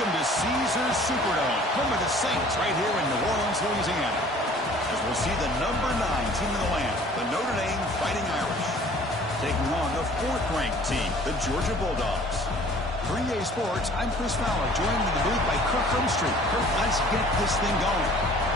Welcome to Caesars Superdome, home of the Saints, right here in New Orleans, Louisiana. As we'll see the #9 team in the land, the Notre Dame Fighting Irish, taking on the 4th-ranked team, the Georgia Bulldogs. For EA Sports, I'm Chris Fowler, joined in the booth by Kirk Herbstreit. Kirk, let's get this thing going.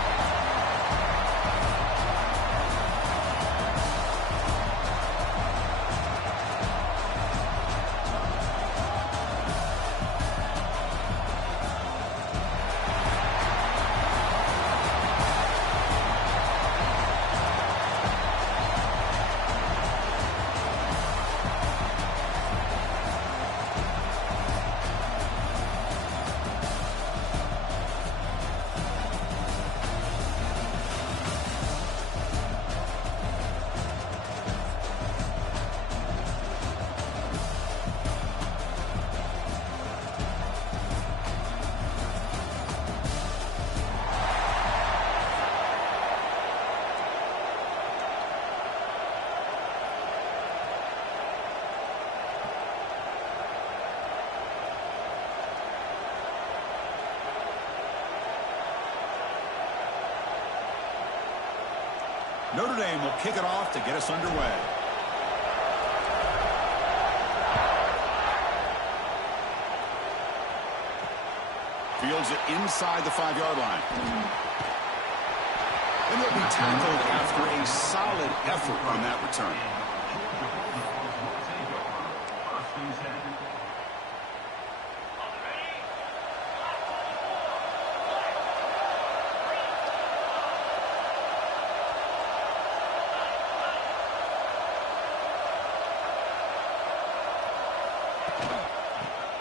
Notre Dame will kick it off to get us underway. Fields it inside the 5-yard line. And he'll be tackled after a solid effort on that return.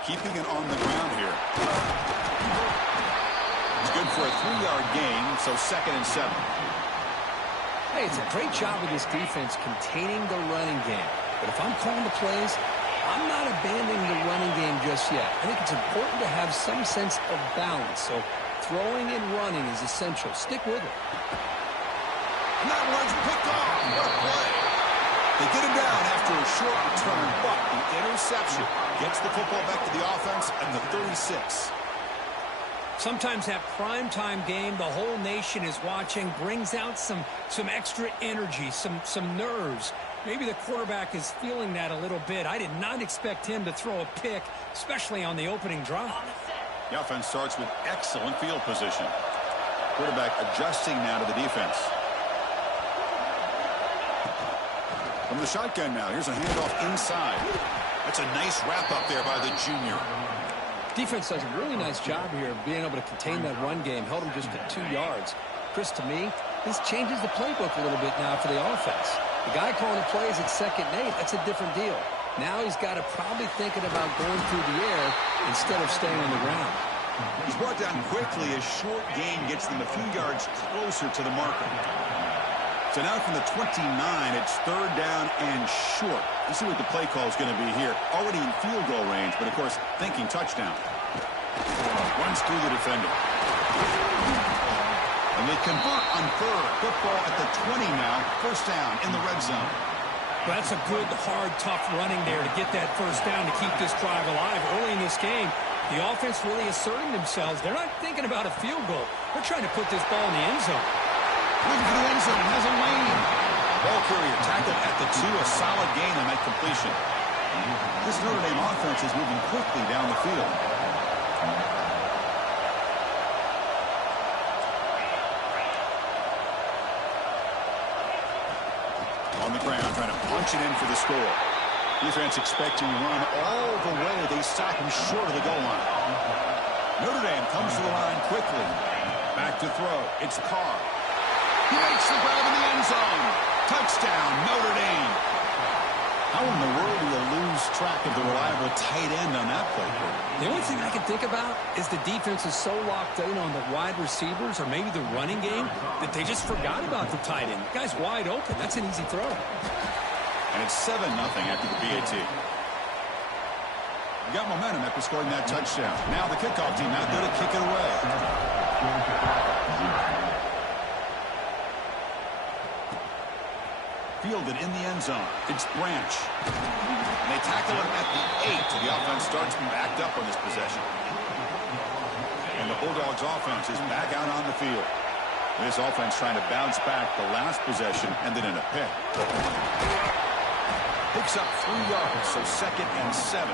Keeping it on the ground here. It's good for a 3-yard gain, so 2nd and 7. Hey, it's a great job of this defense containing the running game. But if I'm calling the plays, I'm not abandoning the running game just yet. I think it's important to have some sense of balance. So throwing and running is essential. Stick with it. And that one's picked off. What a play. They get him down after a short return, but the interception gets the football back to the offense at the 36. Sometimes that primetime game, the whole nation is watching, brings out some extra energy, some nerves. Maybe the quarterback is feeling that a little bit. I did not expect him to throw a pick, especially on the opening drive. The offense starts with excellent field position. Quarterback adjusting now to the defense. From the shotgun now, here's a handoff inside. That's a nice wrap up there by the junior. Defense does a really nice job here of being able to contain that run game, held him just at 2 yards. Chris, to me, this changes the playbook a little bit now for the offense. The guy calling the plays at 2nd and 8, that's a different deal. Now he's got to probably thinking about going through the air instead of staying on the ground. He's brought down quickly as short gain gets them a few yards closer to the marker. So now from the 29, it's 3rd down and short. Let's see what the play call is going to be here. Already in field goal range, but of course, thinking touchdown. Runs through the defender. And they convert on 3rd. Football at the 20 now. 1st down in the red zone. Well, that's a good, hard, tough running there to get that 1st down to keep this drive alive. Early in this game, the offense really asserting themselves. They're not thinking about a field goal. They're trying to put this ball in the end zone. Looking for the end zone, has a lane. Ball carrier tackled at the 2, a solid gain on that completion. This Notre Dame offense is moving quickly down the field. On the ground, trying to punch it in for the score. Defense expecting to run all the way. They stop him short of the goal line. Notre Dame comes to the line quickly. Back to throw. It's Carr. He makes the grab in the end zone. Touchdown, Notre Dame. How in the world do you lose track of the reliable tight end on that play? The only thing I can think about is the defense is so locked in on the wide receivers or maybe the running game that they just forgot about the tight end. The guy's wide open. That's an easy throw. And it's 7-0 after the PAT. We got momentum after scoring that touchdown. Now the kickoff team out there to kick it away. Fielded in the end zone. It's Branch. And they tackle him at the 8. The offense starts backed up on this possession. And the Bulldogs offense is back out on the field. This offense trying to bounce back the last possession and then in a pick. Picks up 3 yards, so 2nd and 7.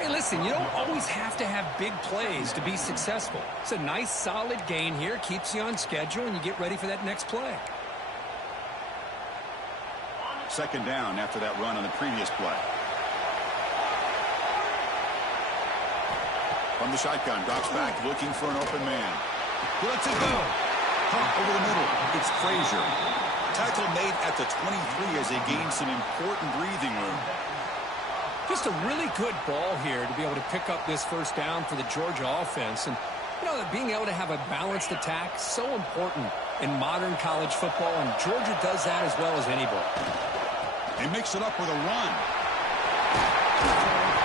Hey, listen, you don't always have to have big plays to be successful. It's a nice, solid gain here. Keeps you on schedule, and you get ready for that next play. 2nd down after that run on the previous play. From the shotgun, drops back, looking for an open man. He lets it go. Caught over the middle. It's Frazier. Tackle made at the 23 as they gain some important breathing room. Just a really good ball here to be able to pick up this first down for the Georgia offense. And, you know, being able to have a balanced attack, so important in modern college football, and Georgia does that as well as anybody. They mix it up with a run.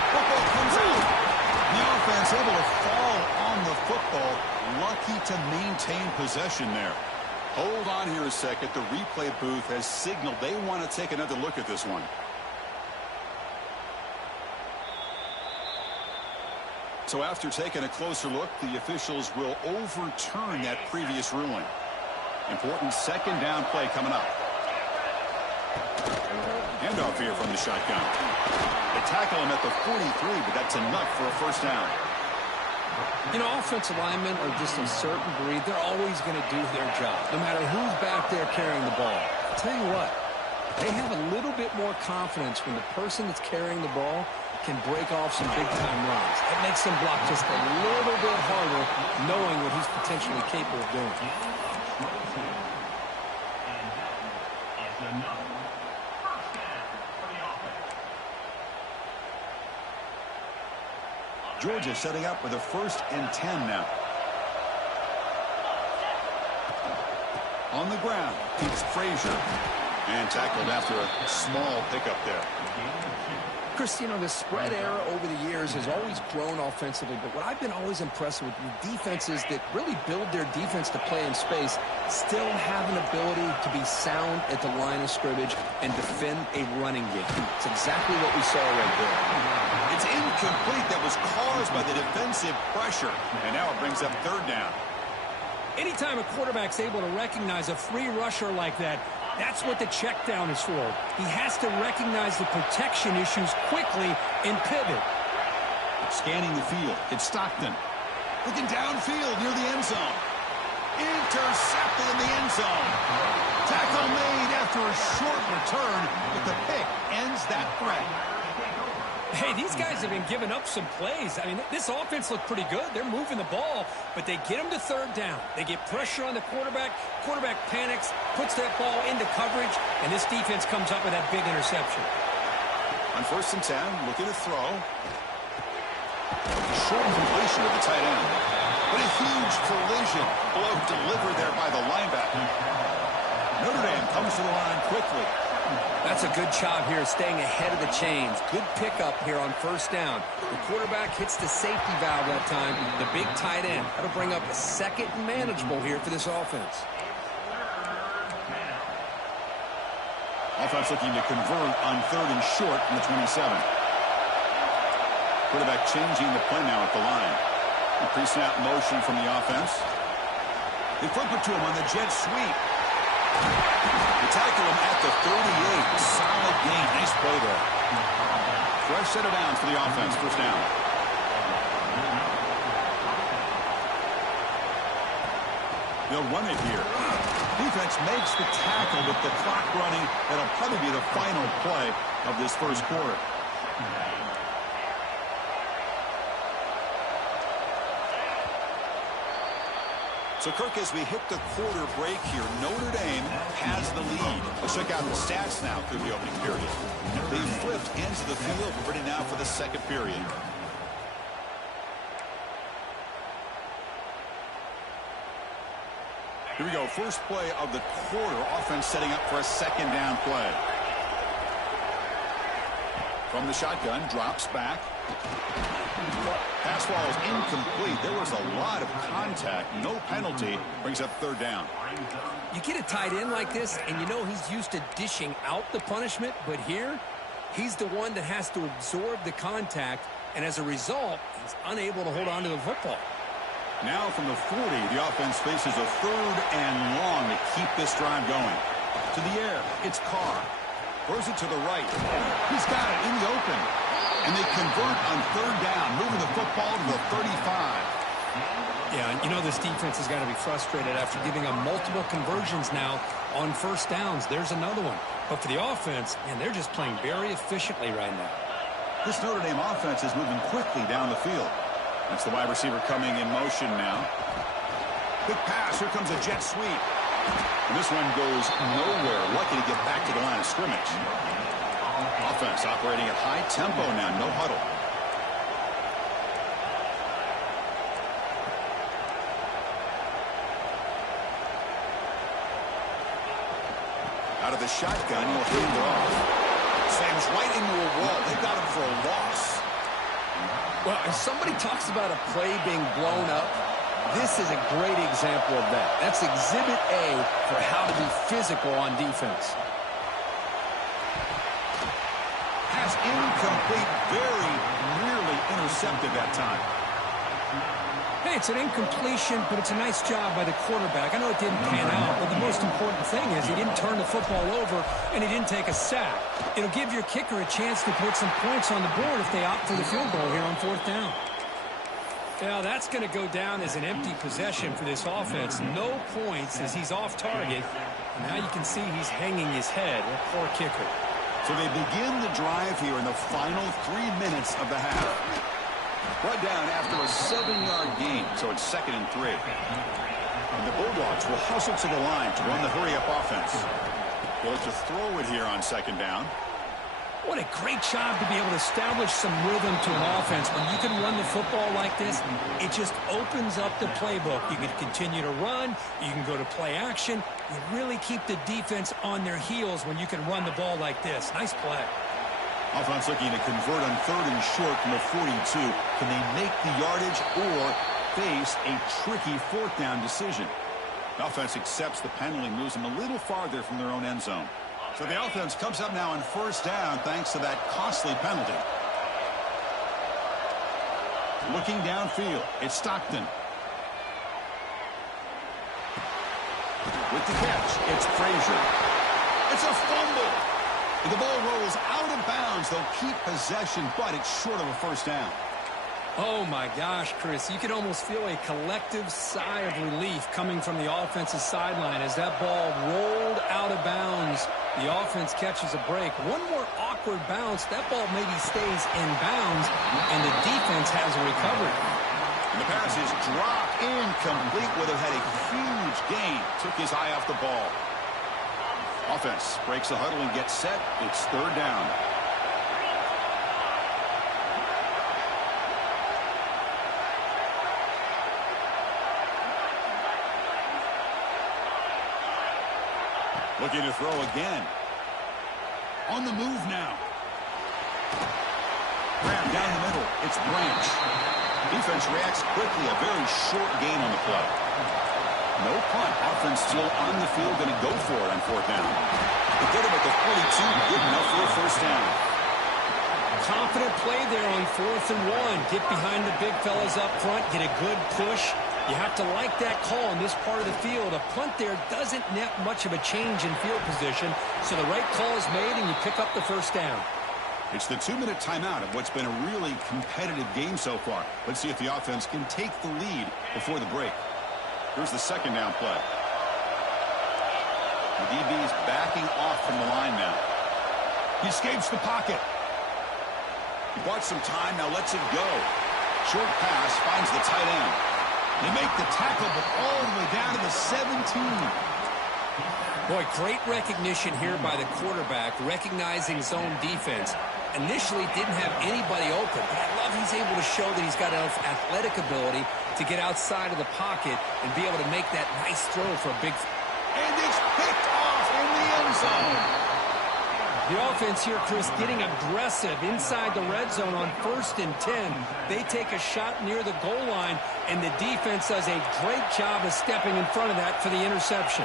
Football comes out. The offense able to fall on the football. Lucky to maintain possession there. Hold on here a second. The replay booth has signaled they want to take another look at this one. So after taking a closer look, the officials will overturn that previous ruling. Important 2nd down play coming up. Handoff here from the shotgun. They tackle him at the 43, but that's enough for a first down. You know, offensive linemen are just a certain breed. They're always going to do their job, no matter who's back there carrying the ball. I'll tell you what, they have a little bit more confidence when the person that's carrying the ball can break off some big-time runs. It makes them block just a little bit harder, knowing what he's potentially capable of doing. Georgia setting up with a 1st and 10 now. On the ground, keeps Frazier. And tackled after a small pickup there. Chris, you know, the spread era over the years has always grown offensively, but what I've been always impressed with defenses that really build their defense to play in space still have an ability to be sound at the line of scrimmage and defend a running game. It's exactly what we saw right there. It's incomplete. That was caused by the defensive pressure. And now it brings up 3rd down. Anytime a quarterback's able to recognize a free rusher like that, that's what the check down is for. He has to recognize the protection issues quickly and pivot. Scanning the field, it's Stockton. Looking downfield near the end zone. Intercepted in the end zone. Tackle made after a short return, but the pick ends that threat. Hey, these guys have been giving up some plays. I mean, this offense looked pretty good. They're moving the ball, but they get them to 3rd down. They get pressure on the quarterback. Quarterback panics, puts that ball into coverage, and this defense comes up with that big interception. On 1st and 10, looking to throw. Short completion of the tight end. But a huge collision blow delivered there by the linebacker. Notre Dame comes to the line quickly. That's a good job here staying ahead of the chains. Good pickup here on 1st down. The quarterback hits the safety valve that time. The big tight end. That'll bring up a 2nd and manageable here for this offense. Offense looking to convert on 3rd and short from the 27. Quarterback changing the play now at the line. The pre-snap motion from the offense. They flip it to him on the jet sweep. They tackle him at the 38. Solid gain. Nice play there. Fresh set of downs for the offense. 1st down. They'll run it here. Defense makes the tackle with the clock running. That'll probably be the final play of this 1st quarter. So, Kirk, as we hit the quarter break here, Notre Dame has the lead. Let's check out the stats now through the opening period. They flipped ends of the field, ready now for the 2nd period. Here we go. First play of the quarter. Offense setting up for a 2nd down play. From the shotgun, drops back. Pass ball is incomplete. There was a lot of contact. No penalty. Brings up 3rd down. You get a tight end like this, and you know he's used to dishing out the punishment, but here, he's the one that has to absorb the contact, and as a result, he's unable to hold on to the football. Now from the 40, the offense faces a 3rd and long to keep this drive going. To the air, it's Carr. Throws it to the right. He's got it in the open. And they convert on 3rd down, moving the football to the 35. Yeah, you know this defense has got to be frustrated after giving them multiple conversions now on 1st downs. There's another one. But for the offense, man, they're just playing very efficiently right now. This Notre Dame offense is moving quickly down the field. That's the wide receiver coming in motion now. Quick pass. Here comes a jet sweep. And this one goes nowhere. Lucky to get back to the line of scrimmage. Offense operating at high tempo now. No huddle. Out of the shotgun, he'll hand it off. Sam's right into a wall. They got him for a loss. Well, if somebody talks about a play being blown up, this is a great example of that. That's exhibit A for how to be physical on defense. Pass incomplete, very nearly intercepted that time. Hey, it's an incompletion, but it's a nice job by the quarterback. I know it didn't pan out, but the most important thing is he didn't turn the football over and he didn't take a sack. It'll give your kicker a chance to put some points on the board if they opt for the field goal here on 4th down. Now, that's going to go down as an empty possession for this offense. No points as he's off target. And now you can see he's hanging his head. What a poor kicker. So they begin the drive here in the final 3 minutes of the half. Brought down after a 7-yard gain, so it's 2nd and 3. And the Bulldogs will hustle to the line to run the hurry-up offense. They'll look to throw it here on 2nd down. What a great job to be able to establish some rhythm to an offense. When you can run the football like this, it just opens up the playbook. You can continue to run. You can go to play action. You really keep the defense on their heels when you can run the ball like this. Nice play. Offense looking to convert on 3rd and short from the 42. Can they make the yardage or face a tricky 4th down decision? The offense accepts the penalty, moves them a little farther from their own end zone. So the offense comes up now on 1st down thanks to that costly penalty. Looking downfield, it's Stockton. With the catch, it's Frazier. It's a fumble. And the ball rolls out of bounds. They'll keep possession, but it's short of a 1st down. Oh, my gosh, Chris. You could almost feel a collective sigh of relief coming from the offensive sideline as that ball rolled out of bounds. The offense catches a break. One more awkward bounce. That ball maybe stays in bounds, and the defense has a recovery. And the pass is dropped incomplete. Would have had a huge gain. Took his eye off the ball. Offense breaks the huddle and gets set. It's 3rd down. Looking to throw again. On the move now. Grab down the middle. It's Branch. Defense reacts quickly. A very short gain on the play. No punt. Offense still on the field. Going to go for it on 4th down. They get him at the 42. Good enough for a 1st down. Confident play there on 4th and 1. Get behind the big fellas up front. Get a good push. You have to like that call in this part of the field. A punt there doesn't net much of a change in field position, so the right call is made and you pick up the 1st down. It's the 2-minute timeout of what's been a really competitive game so far. Let's see if the offense can take the lead before the break. Here's the 2nd down play. The DB's backing off from the line now. He escapes the pocket. He bought some time, now lets it go. Short pass, finds the tight end. They make the tackle, but all the way down to the 17. Boy, great recognition here by the quarterback, recognizing zone defense. Initially didn't have anybody open, but I love he's able to show that he's got enough athletic ability to get outside of the pocket and be able to make that nice throw for a big... And it's picked off in the end zone. The offense here, Chris, getting aggressive inside the red zone on 1st and 10. They take a shot near the goal line, and the defense does a great job of stepping in front of that for the interception.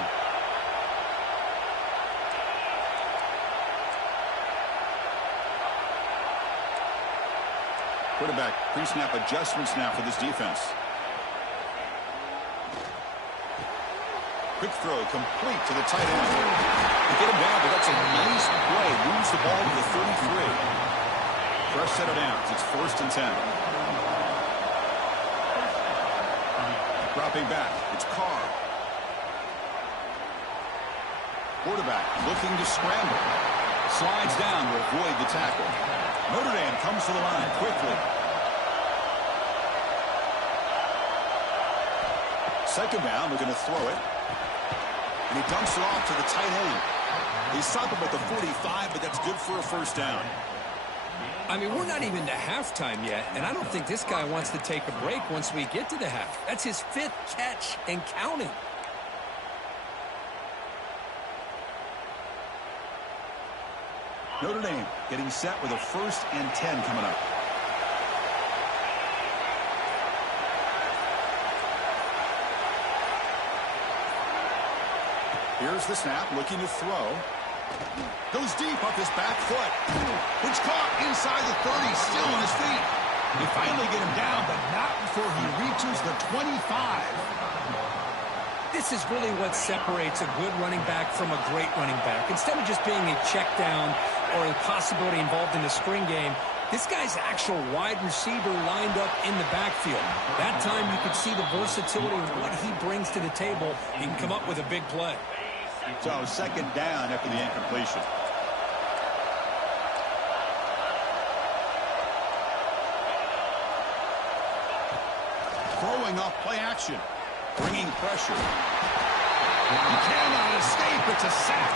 Quarterback pre-snap adjustments now for this defense. Quick throw complete to the tight end. To get him down, but that's a nice play. Moves the ball to the 33. Fresh set of downs. It's 1st and 10. Dropping back. It's Carr. Quarterback looking to scramble. Slides down to avoid the tackle. Notre Dame comes to the line quickly. Second down, they're going to throw it. And he dumps it off to the tight end. He stopped him at the 45, but that's good for a 1st down. I mean, we're not even to halftime yet, and I don't think this guy wants to take a break once we get to the half. That's his 5th catch and counting. Notre Dame getting set with a 1st and 10 coming up. Here's the snap, looking to throw. Goes deep off his back foot. It's caught inside the 30, still on his feet. They finally get him down, but not before he reaches the 25. This is really what separates a good running back from a great running back. Instead of just being a check down or a possibility involved in a screen game, this guy's actual wide receiver lined up in the backfield. That time you could see the versatility of what he brings to the table. He can come up with a big play. So 2nd down after the incompletion. Throwing off play action. Bringing pressure. He cannot escape. It's a sack.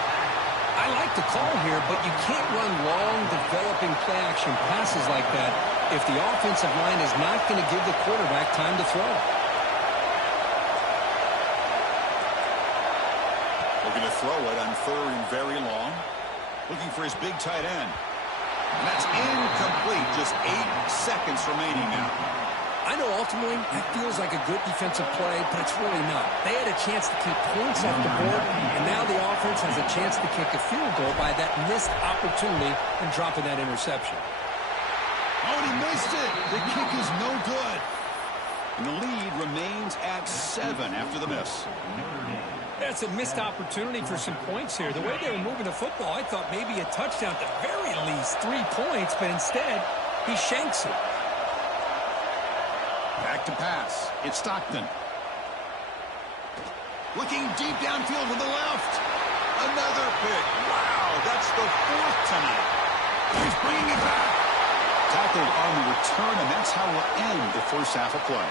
I like the call here, but you can't run long, developing play-action passes like that if the offensive line is not going to give the quarterback time to throw. Looking to throw it on 3rd and very long. Looking for his big tight end. And that's incomplete. Just 8 seconds remaining now. I know ultimately that feels like a good defensive play, but it's really not. They had a chance to keep points off the board, and now the offense has a chance to kick a field goal by that missed opportunity and dropping that interception. Oh, and he missed it. The kick is no good. And the lead remains at 7 after the miss. That's a missed opportunity for some points here. The way they were moving the football, I thought maybe a touchdown at the very least, 3 points, but instead he shanks it. Back to pass. It's Stockton. Looking deep downfield to the left. Another pick. Wow, that's the 4th tonight. He's bringing it back. Tackled on the return, and that's how we'll end the 1st half of play.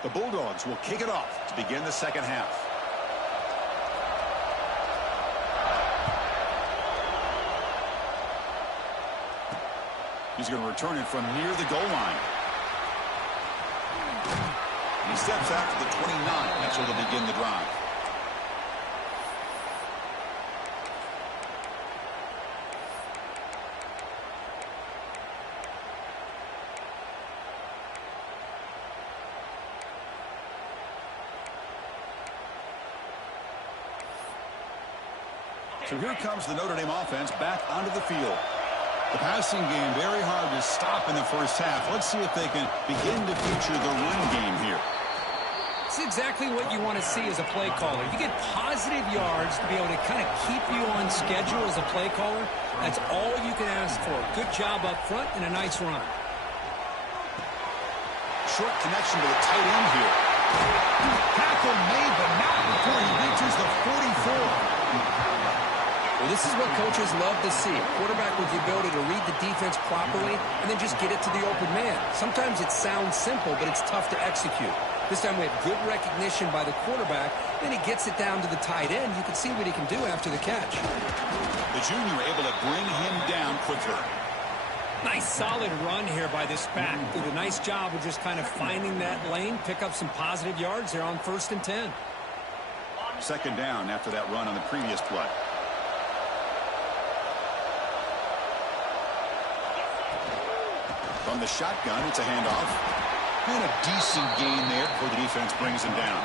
The Bulldogs will kick it off to begin the 2nd half. He's going to return it from near the goal line. He steps out to the 29. That's where they'll begin the drive. So here comes the Notre Dame offense back onto the field. The passing game very hard to stop in the 1st half. Let's see if they can begin to feature the run game here. It's exactly what you want to see as a play caller. You get positive yards to be able to kind of keep you on schedule as a play caller. That's all you can ask for. Good job up front and a nice run. Short connection to the tight end here. Tackle made, but not before he reaches the 44. Well, this is what coaches love to see. A quarterback with the ability to read the defense properly and then just get it to the open man. Sometimes it sounds simple, but it's tough to execute. This time we have good recognition by the quarterback. Then he gets it down to the tight end. You can see what he can do after the catch. The junior able to bring him down quickly. Nice solid run here by this back. Did a nice job of just kind of finding that lane, pick up some positive yards there on 1st and 10. 2nd down after that run on the previous play. From the shotgun, it's a handoff. And a decent gain there before the defense brings him down.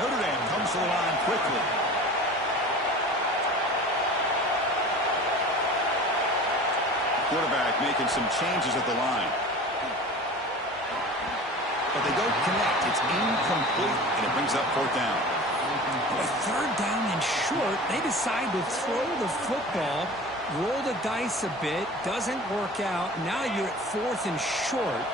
Notre Dame comes to the line quickly. Quarterback making some changes at the line. But they don't connect. It's incomplete, and it brings up fourth down. With third down and short, they decide to throw the football, roll the dice a bit, doesn't work out. Now you're at fourth and short.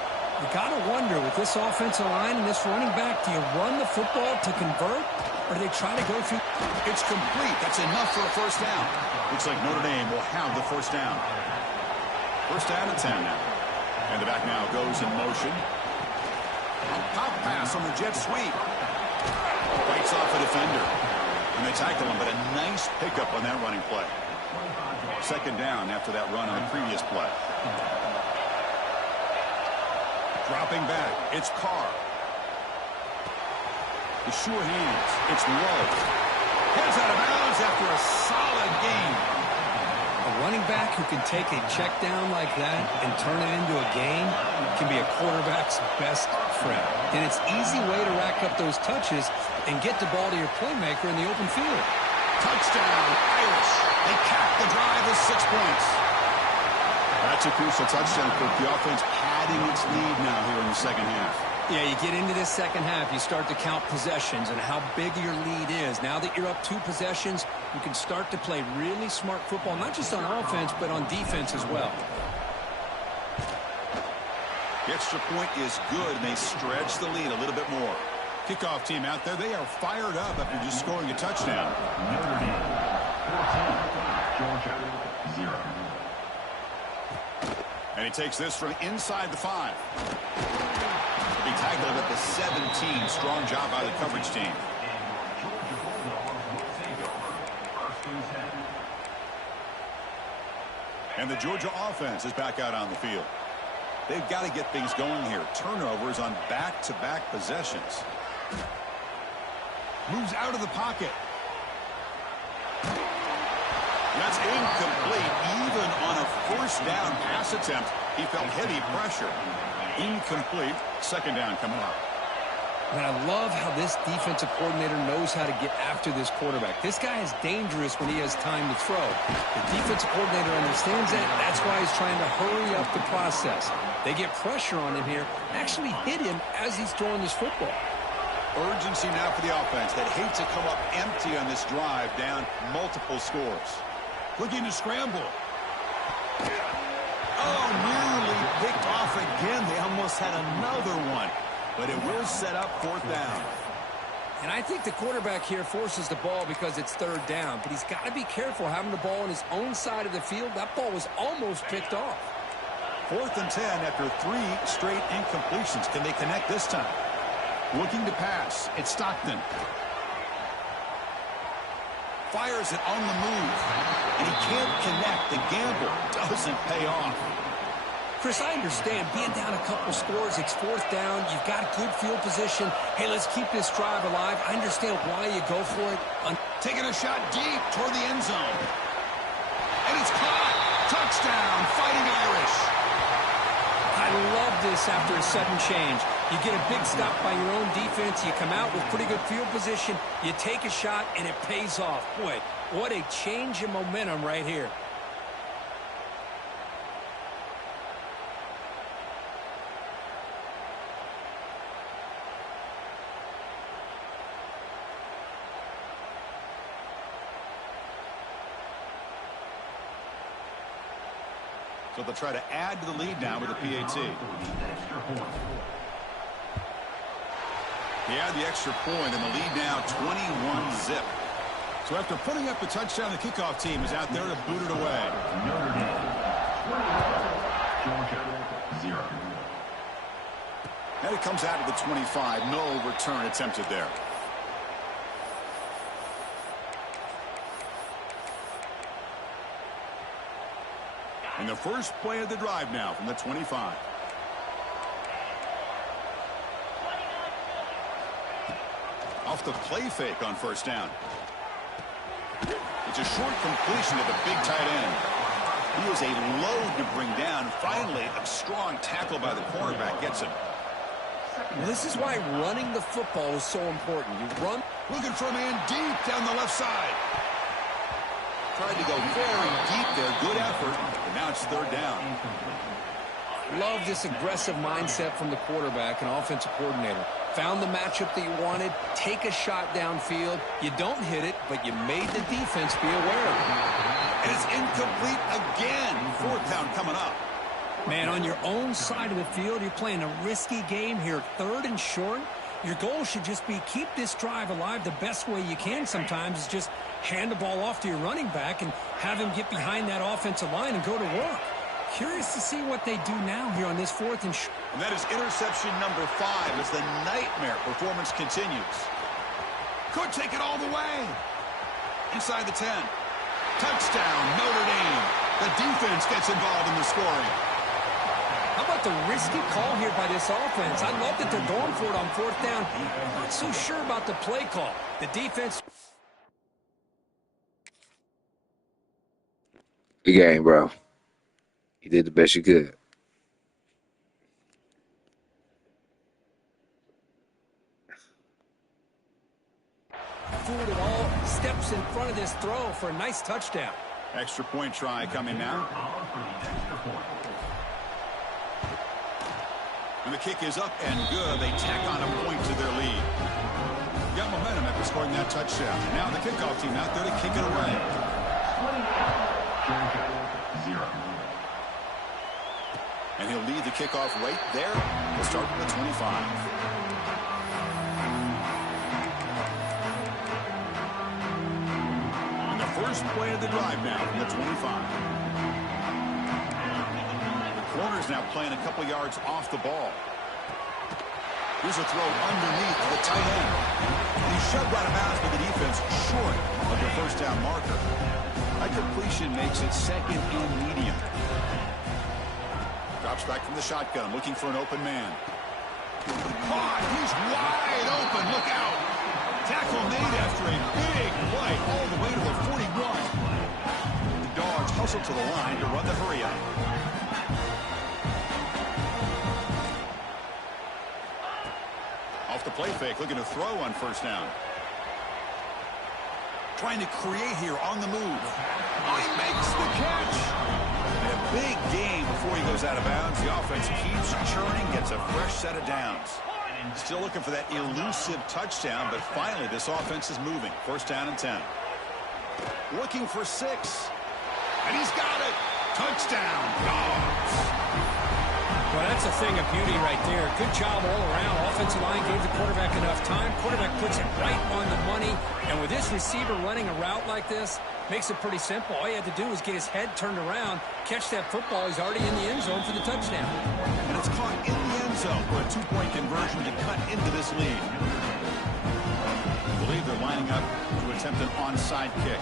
You got to wonder, with this offensive line and this running back, do you run the football to convert, or do they try to go through? It's complete. That's enough for a first down. Looks like Notre Dame will have the first down. First down and 10 now. And the back now goes in motion. A pop pass on the jet sweep. Bites off a defender. And they tackle him, but a nice pickup on that running play. Second down after that run on the previous play. Dropping back, it's Carr. The sure hands, it's low. Heads out of bounds after a solid gain. A running back who can take a check down like that and turn it into a gain can be a quarterback's best friend. And it's an easy way to rack up those touches and get the ball to your playmaker in the open field. Touchdown, Irish. They cap the drive with 6 points. That's a crucial touchdown for the offense, padding its lead now here in the second half. Yeah, you get into this second half, you start to count possessions and how big your lead is. Now that you're up 2 possessions, you can start to play really smart football, not just on offense, but on defense as well. The extra point is good, and they stretch the lead a little bit more. Kickoff team out there, they are fired up after just scoring a touchdown. Notre Dame 14, Georgia 0. And he takes this from inside the 5. He tackled at the 17. Strong job by the coverage team. And the Georgia offense is back out on the field. They've got to get things going here. Turnovers on back-to-back possessions. Moves out of the pocket. That's incomplete. Even on a first down pass attempt, he felt heavy pressure. Incomplete. Second down coming up. And I love how this defensive coordinator knows how to get after this quarterback. This guy is dangerous when he has time to throw. The defensive coordinator understands that. That's why he's trying to hurry up the process. They get pressure on him here, actually hit him as he's throwing this football. Urgency now for the offense. They'd hate to come up empty on this drive, down multiple scores. Looking to scramble. Oh, nearly picked off again. They almost had another one. But it will set up fourth down. And I think the quarterback here forces the ball because it's third down. But he's got to be careful having the ball on his own side of the field. That ball was almost picked off. 4th and 10 after 3 straight incompletions. Can they connect this time? Looking to pass. It's Stockton. Fires it on the move. And he can't connect. The gamble doesn't pay off. Chris, I understand being down a couple scores, it's fourth down, you've got good field position. Hey, let's keep this drive alive. I understand why you go for it. Taking a shot deep toward the end zone. And it's caught. Touchdown, Fighting Irish. I love this after a sudden change. You get a big stop by your own defense. You come out with pretty good field position. You take a shot, and it pays off. Boy, what a change in momentum right here. So they'll try to add to the lead now with a PAT. He had the extra point, and the lead now 21-zip. So after putting up the touchdown, the kickoff team is out there to boot it away. Notre Dame 21, Georgia 0. And it comes out of the 25. No return attempted there. And the first play of the drive now from the 25. Off the play fake on first down. It's a short completion to the big tight end. He was a load to bring down. Finally, a strong tackle by the cornerback gets him. Well, this is why running the football is so important. You run. Looking for a man deep down the left side. Tried to go very deep there. Good effort. And now it's third down. Love this aggressive mindset from the quarterback and offensive coordinator. Found the matchup that you wanted. Take a shot downfield. You don't hit it, but you made the defense be aware of it. And it's incomplete again. Fourth down coming up. Man, on your own side of the field, you're playing a risky game here. Third and short. Your goal should just be keep this drive alive the best way you can sometimes is just hand the ball off to your running back and have him get behind that offensive line and go to work. Curious to see what they do now here on this fourth and short. And that is interception number 5 as the nightmare performance continues. Could take it all the way. Inside the 10. Touchdown, Notre Dame. The defense gets involved in the scoring. How about the risky call here by this offense? I love that they're going for it on fourth down. Not so sure about the play call. The defense. Good game, bro. You did the best you could. Fooled it all. Steps in front of this throw for a nice touchdown. Extra point try coming now. And the kick is up and good. They tack on a point to their lead. Got momentum after scoring that touchdown. Now the kickoff team out there to kick it away. Georgia 0. And he'll lead the kickoff right there. We'll start from the 25. And the first play of the drive now from the 25. Corner's now playing a couple yards off the ball. Here's a throw underneath the tight end. He's shoved out of bounds with the defense short of the first down marker. That completion makes it second and medium. Drops back from the shotgun, looking for an open man. Caught! He's wide open! Look out! Tackle made after a big play all the way to the 41. The Dogs hustle to the line to run the hurry up. Off the play fake, looking to throw on first down. Trying to create here on the move. Oh, he makes the catch. And a big gain before he goes out of bounds. The offense keeps churning, gets a fresh set of downs. Still looking for that elusive touchdown, but finally this offense is moving. First down and 10. Looking for 6. And he's got it. Touchdown, Dogs. Well, that's a thing of beauty right there. Good job all around. Offensive line gave the quarterback enough time. Quarterback puts it right on the money. And with this receiver running a route like this, makes it pretty simple. All he had to do was get his head turned around, catch that football. He's already in the end zone for the touchdown. And it's caught in the end zone for a 2-point conversion to cut into this lead. I believe they're lining up to attempt an onside kick.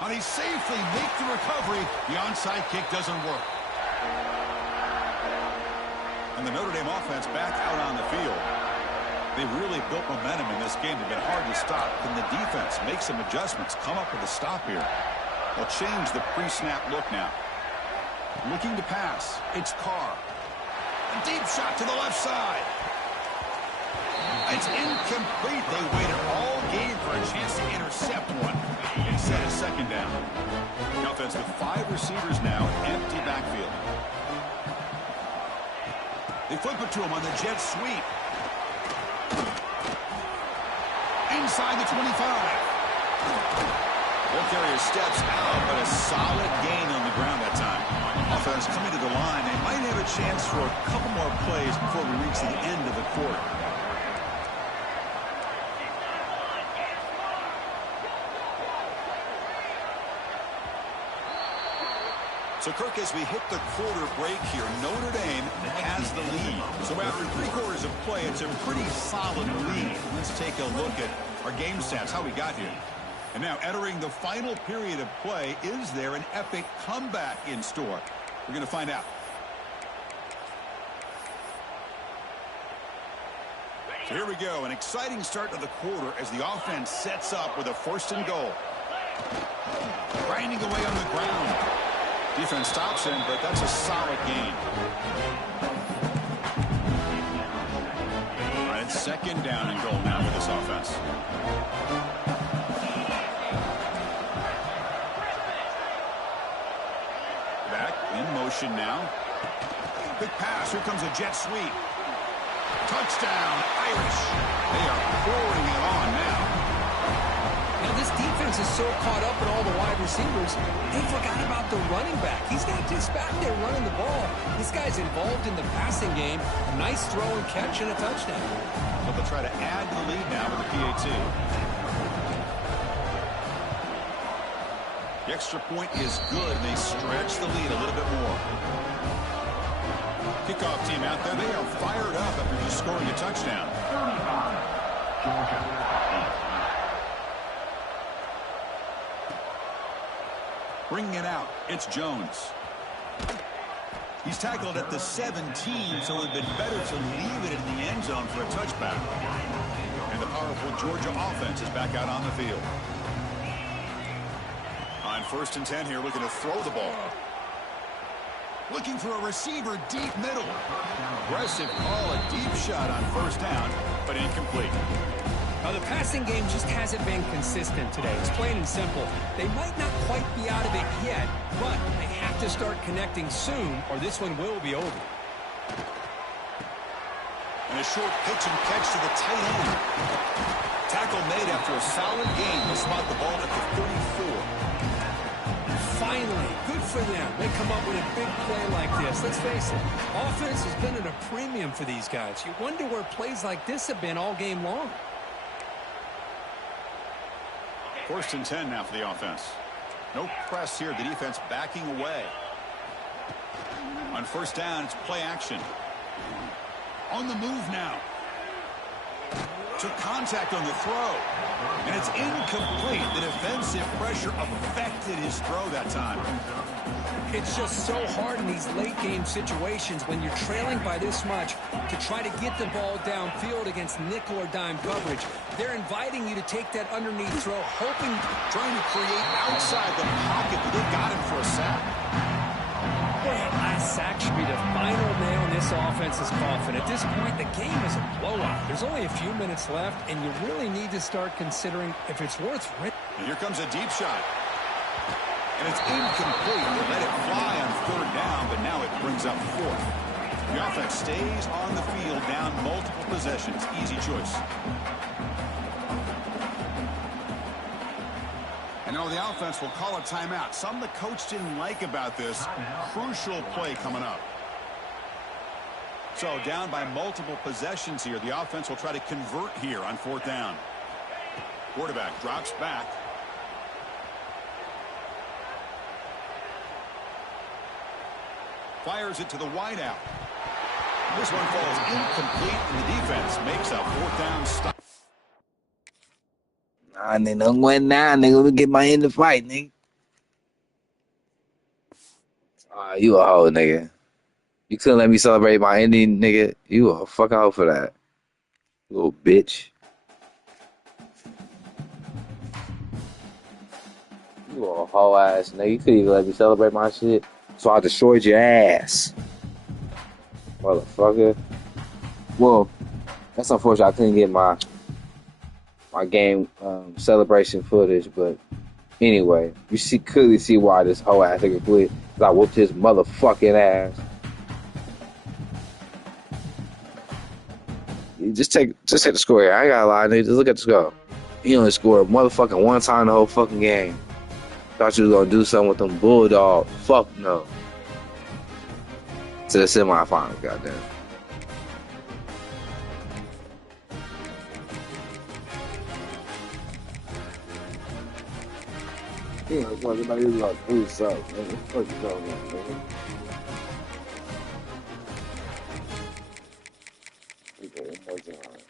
And they safely make the recovery. The onside kick doesn't work. And the Notre Dame offense back out on the field. They've really built momentum in this game. They've been hard to stop. Can the defense make some adjustments, come up with a stop here? They'll change the pre-snap look now. Looking to pass. It's Carr. A deep shot to the left side. It's incomplete. They waited all game for a chance to intercept one. Instead, a second down. The offense with 5 receivers now, empty backfield. They flip it to him on the jet sweep. Inside the 25. Both areas steps out, but a solid gain on the ground that time. Offense coming to the line. They might have a chance for a couple more plays before we reach the end of the quarter. So, Kirk, as we hit the quarter break here, Notre Dame has the lead. So after 3 quarters of play, it's a pretty solid lead. Let's take a look at our game stats, how we got here. And now entering the final period of play, is there an epic comeback in store? We're going to find out. So here we go, an exciting start to the quarter as the offense sets up with a 1st and goal. Grinding away on the ground. Defense stops him, but that's a solid gain. All right, it's second down and goal now for this offense. Back in motion now. Big pass. Here comes a jet sweep. Touchdown, Irish. They are pouring it on now. Now, this defense is so caught up in all the wide receivers, they forgot about the running back. He's not just back there running the ball. This guy's involved in the passing game. A nice throw and catch and a touchdown. But they'll try to add the lead now with the PAT. The extra point is good, and they stretch the lead a little bit more. Kickoff team out there. They are fired up after just scoring a touchdown. 35. Georgia. Bringing it out, it's Jones. He's tackled at the 17, so it would have been better to leave it in the end zone for a touchback. And the powerful Georgia offense is back out on the field. On 1st and 10 here, looking to throw the ball. Looking for a receiver deep middle. Aggressive call, a deep shot on 1st down, but incomplete. Now, the passing game just hasn't been consistent today. It's plain and simple. They might not quite be out of it yet, but they have to start connecting soon, or this one will be over. And a short pitch and catch to the tight end. Tackle made after a solid gain to spot the ball at the 34. Finally, good for them. They come up with a big play like this. Let's face it, offense has been at a premium for these guys. You wonder where plays like this have been all game long. 1st and 10 now for the offense. No press here. The defense backing away. On 1st down, it's play action. On the move now. Took contact on the throw. And it's incomplete. The defensive pressure affected his throw that time. It's just so hard in these late-game situations when you're trailing by this much to try to get the ball downfield against nickel or dime coverage. They're inviting you to take that underneath throw, Trying to create outside the pocket, but they got him for a sack. that last sack should be the final nail in this offense's coffin. At this point, the game is a blowout. There's only a few minutes left, and you really need to start considering if it's worth it. And here comes a deep shot. And it's incomplete. They let it fly on 3rd down, but now it brings up 4th. The offense stays on the field, down multiple possessions. Easy choice. And now the offense will call a timeout. Something the coach didn't like about this. Crucial play coming up. So down by multiple possessions here. The offense will try to convert here on 4th down. Quarterback drops back. Fires it to the wideout. This one falls incomplete, and the defense makes a 4th down stop. Nah, nigga, don't win now, nigga. Let me get my end to fight, nigga. You a hoe, nigga. You couldn't let me celebrate my ending, nigga. You a fuck out for that. Little bitch. You a hoe ass, nigga. You couldn't even let me celebrate my shit. So I destroyed your ass. Motherfucker. Well, that's unfortunate. I couldn't get my game celebration footage, but anyway, you clearly see why this whole ass nigga quit. Cause I whooped his motherfucking ass. Just take the score here. I ain't gotta lie, nigga. Just look at the score. He only scored motherfucking one time the whole fucking game. Thought you was gonna do something with them Bulldogs. Fuck no. To the semifinals, goddamn. Yeah, somebody was like, do something, man. What the fuck you talking about, man? Okay, that's all right.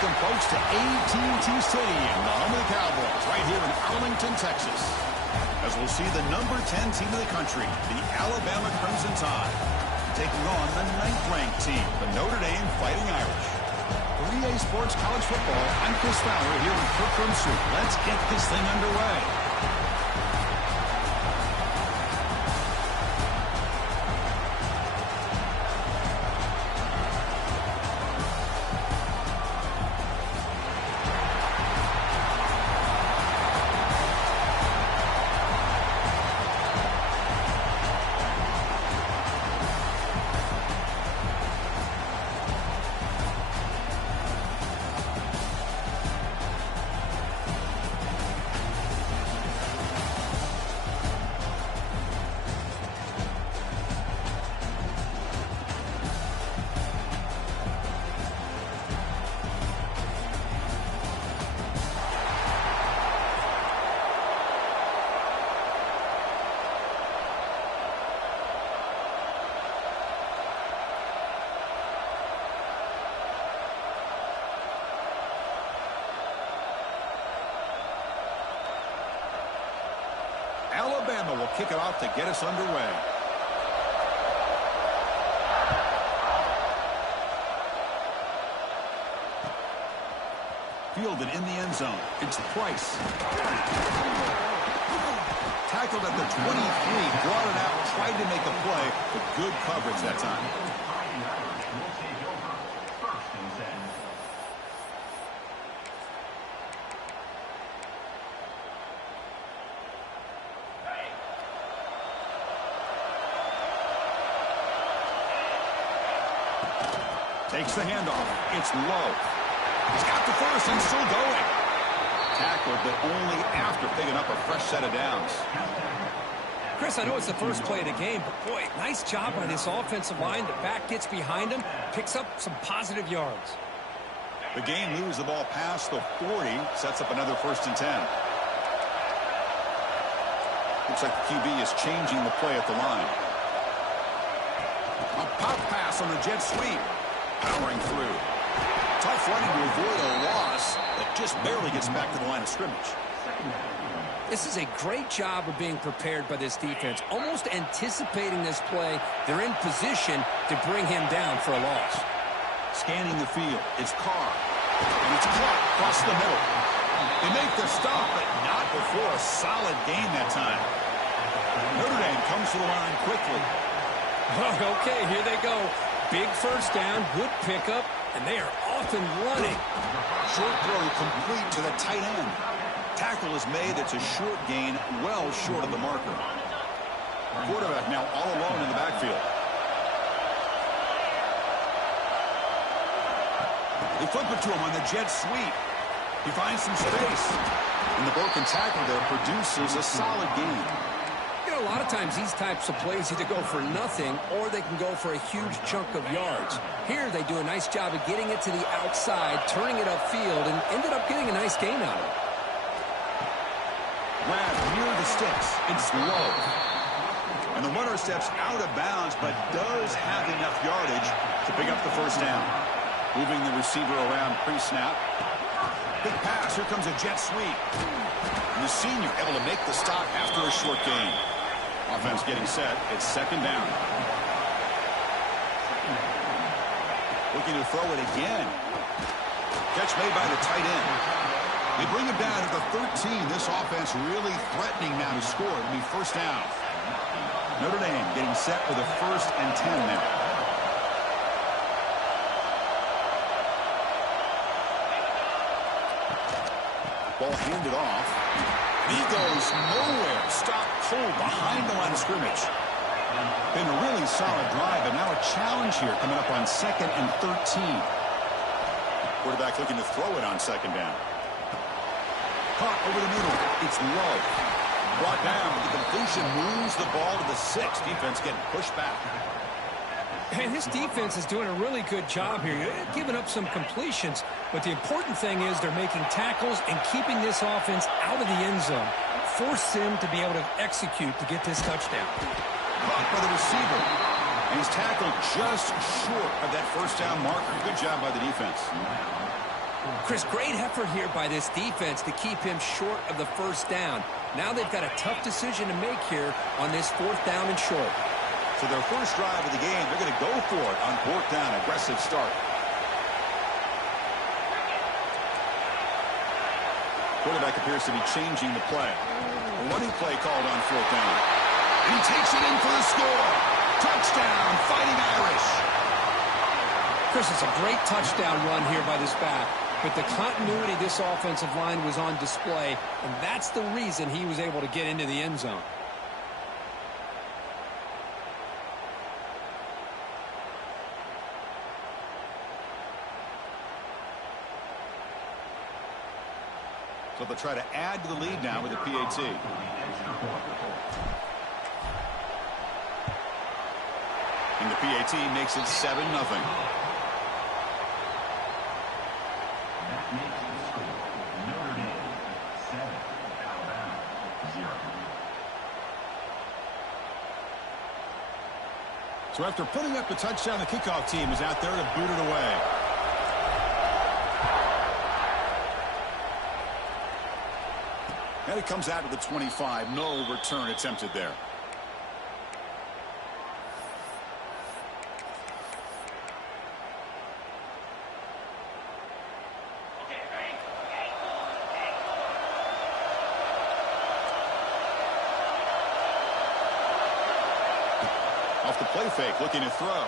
Welcome, folks, to AT&T Stadium, the home of the Cowboys, right here in Arlington, Texas. As we'll see the number 10 team in the country, the Alabama Crimson Tide, taking on the 9th-ranked team, the Notre Dame Fighting Irish. For EA Sports College Football, I'm Chris Fowler here with Courtroom Soup. Let's get this thing underway. Alabama will kick it off to get us underway. Fielded in the end zone. It's Price. Tackled at the 23, brought it out, tried to make a play, but good coverage that time. Takes the handoff. It's low. He's got the first and still going. Tackled, but only after picking up a fresh set of downs. Chris, I know it's the first play of the game, but boy, nice job by this offensive line. The back gets behind him, picks up some positive yards. The game moves the ball past the 40, sets up another 1st and 10. Looks like the QB is changing the play at the line. A pop pass on the jet sweep. Powering through. Tough running to avoid a loss that just barely gets back to the line of scrimmage. This is a great job of being prepared by this defense. Almost anticipating this play, they're in position to bring him down for a loss. Scanning the field, it's Carr. And it's caught across the middle. They make the stop, but not before a solid gain that time. Notre Dame comes to the line quickly. Oh, okay, here they go. Big first down, good pickup, and they are off and running. Short throw complete to the tight end. Tackle is made. It's a short gain, well short of the marker. Quarterback now all alone in the backfield. They flip it to him on the jet sweep. He finds some space. And the broken tackle there produces a solid gain. You know, a lot of times these types of plays either go for nothing or they can go for a huge chunk of yards. Here they do a nice job of getting it to the outside, turning it upfield, and ended up getting a nice gain out of it. Grab near the sticks. It's low. And the runner steps out of bounds, but does have enough yardage to pick up the first down. Moving the receiver around pre-snap. Big pass. Here comes a jet sweep. And the senior able to make the stop after a short gain. Offense getting set. It's 2nd down. Looking to throw it again. Catch made by the tight end. They bring him down at the 13. This offense really threatening now to score. It'll be 1st down. Notre Dame getting set with a 1st and 10 now. Ball handed off. He goes nowhere. Stopped cold behind the line of scrimmage. Been a really solid drive, but now a challenge here coming up on 2nd and 13. Quarterback looking to throw it on 2nd down. Caught over the middle. It's low. Brought down, but the completion moves the ball to the 6. Defense getting pushed back. And this defense is doing a really good job here. They're giving up some completions, but the important thing is they're making tackles and keeping this offense out of the end zone. Force them to be able to execute to get this touchdown. Caught by the receiver. And he's tackled just short of that 1st down marker. Good job by the defense. Chris, great effort here by this defense to keep him short of the first down. Now they've got a tough decision to make here on this 4th down and short. So their first drive of the game, they're going to go for it on 4th down. Aggressive start. Quarterback appears to be changing the play. A running play called on 4th down. And he takes it in for the score. Touchdown, Fighting Irish. Chris, it's a great touchdown run here by this back. But the continuity of this offensive line was on display, and that's the reason he was able to get into the end zone. So they'll try to add to the lead now with the PAT. And the PAT makes it 7-0. So after putting up a touchdown, the kickoff team is out there to boot it away. And it comes out to the 25. No return attempted there. Off the play fake, looking to throw.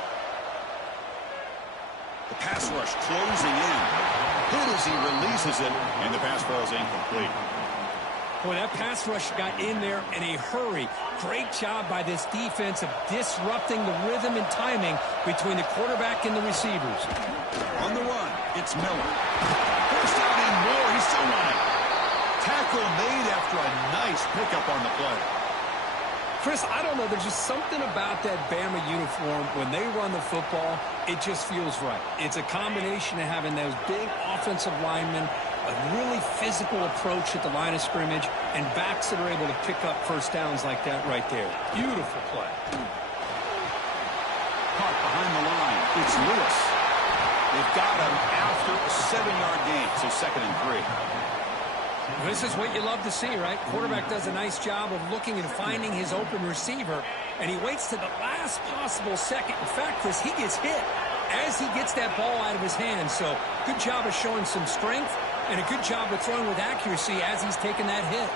The pass rush closing in. Hit as he releases it, and the pass falls incomplete. Boy, that pass rush got in there in a hurry. Great job by this defense of disrupting the rhythm and timing between the quarterback and the receivers. On the run, it's Miller. First down and more, he's still running. Tackle made after a nice pickup on the play. Chris, I don't know. There's just something about that Bama uniform. When they run the football, it just feels right. It's a combination of having those big offensive linemen, a really physical approach at the line of scrimmage, and backs that are able to pick up first downs like that right there. Beautiful play. Caught behind the line. It's Lewis. They've got him after a 7-yard gain, so 2nd and 3. This is what you love to see, right? Quarterback does a nice job of looking and finding his open receiver, and he waits to the last possible second. In fact, Chris, he gets hit as he gets that ball out of his hands. So good job of showing some strength and a good job of throwing with accuracy as he's taking that hit.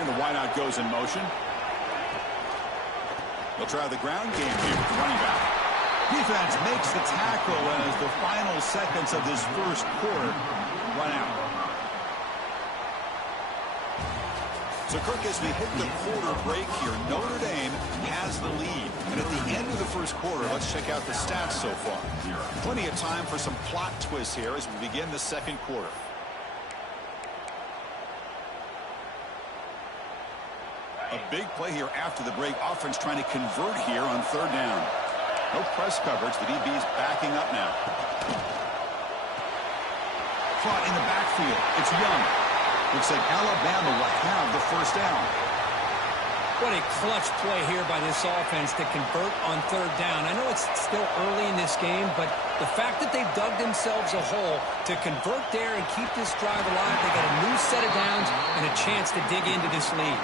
And the wideout goes in motion. They'll try the ground game here with the running back. Defense makes the tackle as the final seconds of this first quarter run out. So, Kirk, as we hit the quarter break here, Notre Dame has the lead. And at the end of the first quarter, let's check out the stats so far. Plenty of time for some plot twists here as we begin the second quarter. A big play here after the break. Offense trying to convert here on 3rd down. No press coverage. The DB's backing up now. Caught in the backfield. It's Young. Looks like Alabama will have the first down. What a clutch play here by this offense to convert on 3rd down. I know it's still early in this game, but the fact that they've dug themselves a hole to convert there and keep this drive alive, they got a new set of downs and a chance to dig into this lead.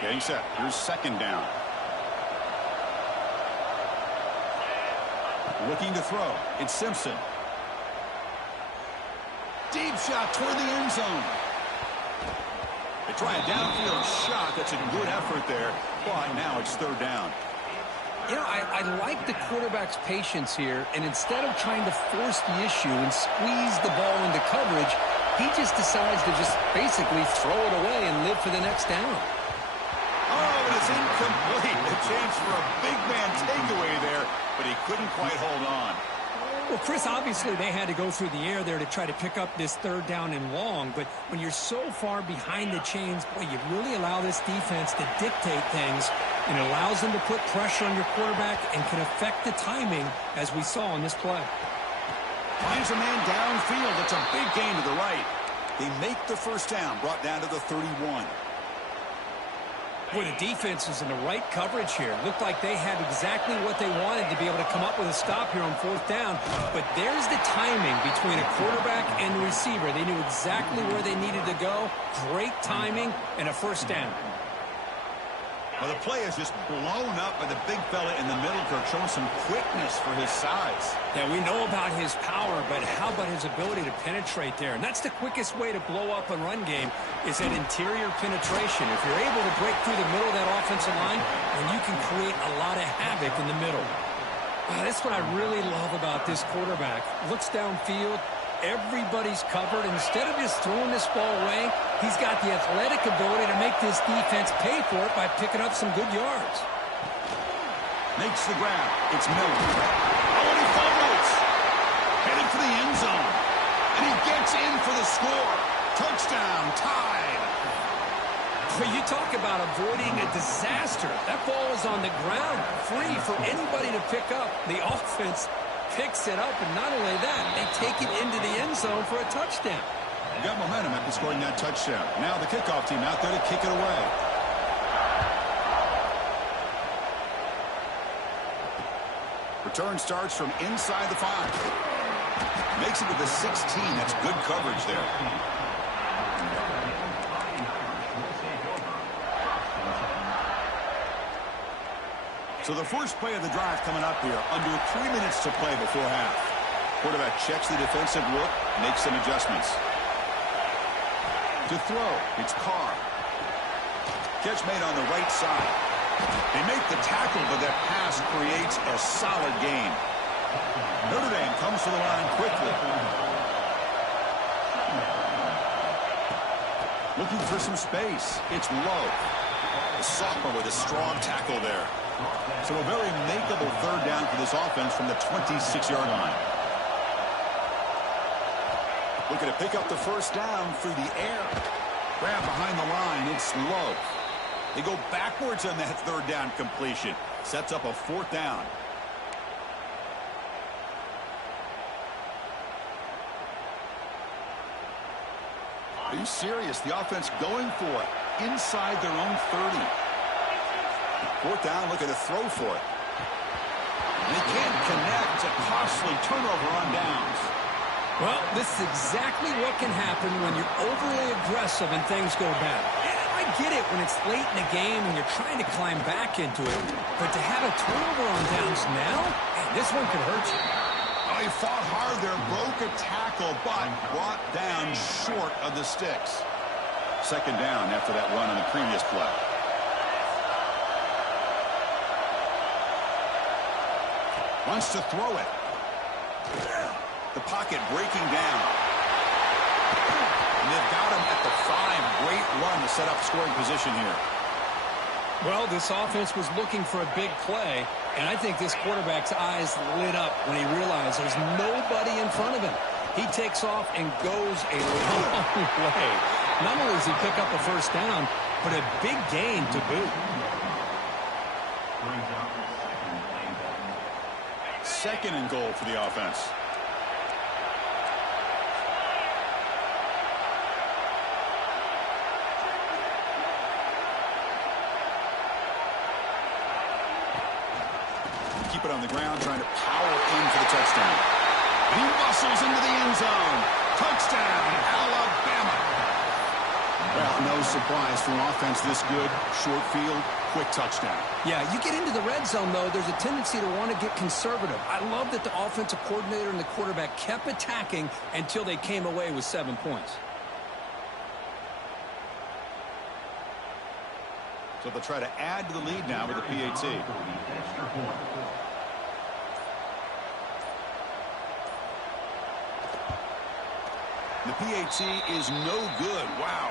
Getting set. Here's 2nd down. Looking to throw. It's Simpson. Deep shot toward the end zone. They try a downfield shot. That's a good effort there. But now it's 3rd down. You know, I like the quarterback's patience here, and instead of trying to force the issue and squeeze the ball into coverage, he just decides to just basically throw it away and live for the next down. Oh, and it's incomplete. A chance for a big man takeaway there, but he couldn't quite hold on. Well, Chris, obviously they had to go through the air there to try to pick up this 3rd down and long, but when you're so far behind the chains, boy, you really allow this defense to dictate things, and it allows them to put pressure on your quarterback and can affect the timing, as we saw in this play. Finds a man downfield. It's a big gain to the right. They make the first down, brought down to the 31. Boy, the defense is in the right coverage here. Looked like they had exactly what they wanted to be able to come up with a stop here on fourth down. But there's the timing between a quarterback and the receiver. They knew exactly where they needed to go. Great timing and a first down. Well, the play is just blown up by the big fella in the middle, Kirk, showing some quickness for his size. Yeah, we know about his power, but how about his ability to penetrate there? And that's the quickest way to blow up a run game is that interior penetration. If you're able to break through the middle of that offensive line, then you can create a lot of havoc in the middle. That's what I really love about this quarterback. Looks downfield. Everybody's covered. Instead of just throwing this ball away, he's got the athletic ability to make this defense pay for it by picking up some good yards. Makes the grab. It's Miller. Oh, and he fumbles. Headed for the end zone. And he gets in for the score. Touchdown, tied. But you talk about avoiding a disaster. That ball is on the ground, free for anybody to pick up. The offense picks it up, and not only that, they take it into the end zone for a touchdown. Got momentum after scoring that touchdown. Now the kickoff team out there to kick it away. Return starts from inside the 5. Makes it to the 16. That's good coverage there. So the first play of the drive coming up here. Under 3 minutes to play before half. Quarterback checks the defensive look, makes some adjustments. To throw, it's Carr. Catch made on the right side. They make the tackle, but that pass creates a solid gain. Notre Dame comes to the line quickly. Looking for some space. It's Lowe. The sophomore with a strong tackle there. So a very makeable third down for this offense from the 26-yard line. Looking to pick up the first down through the air. Grab behind the line. It's Lowe. They go backwards on that third down completion. Sets up a fourth down. Are you serious? The offense going for it inside their own 30. Fourth down, looking to throw for it. And they can't connect. It's a costly turnover on downs. Well, this is exactly what can happen when you're overly aggressive and things go bad. I get it when it's late in the game and you're trying to climb back into it. But to have a turnover on downs now, man, this one could hurt you. Oh, he fought hard there, broke a tackle, but brought down short of the sticks. Second down after that run on the previous play. Wants to throw it. The pocket breaking down. And they've got him at the 5. Great run to set up scoring position here. Well, this offense was looking for a big play, and I think this quarterback's eyes lit up when he realized there's nobody in front of him. He takes off and goes a long way. Not only does he pick up a first down, but a big gain to boot. Second and goal for the offense. Keep it on the ground, trying to power in for the touchdown. And he muscles into the end zone. Touchdown, Alabama. Well, no surprise for an offense this good. Short field, quick touchdown. Yeah, you get into the red zone, though, there's a tendency to want to get conservative. I love that the offensive coordinator and the quarterback kept attacking until they came away with 7 points. So they'll try to add to the lead now with the PAT. The PAT is no good. Wow.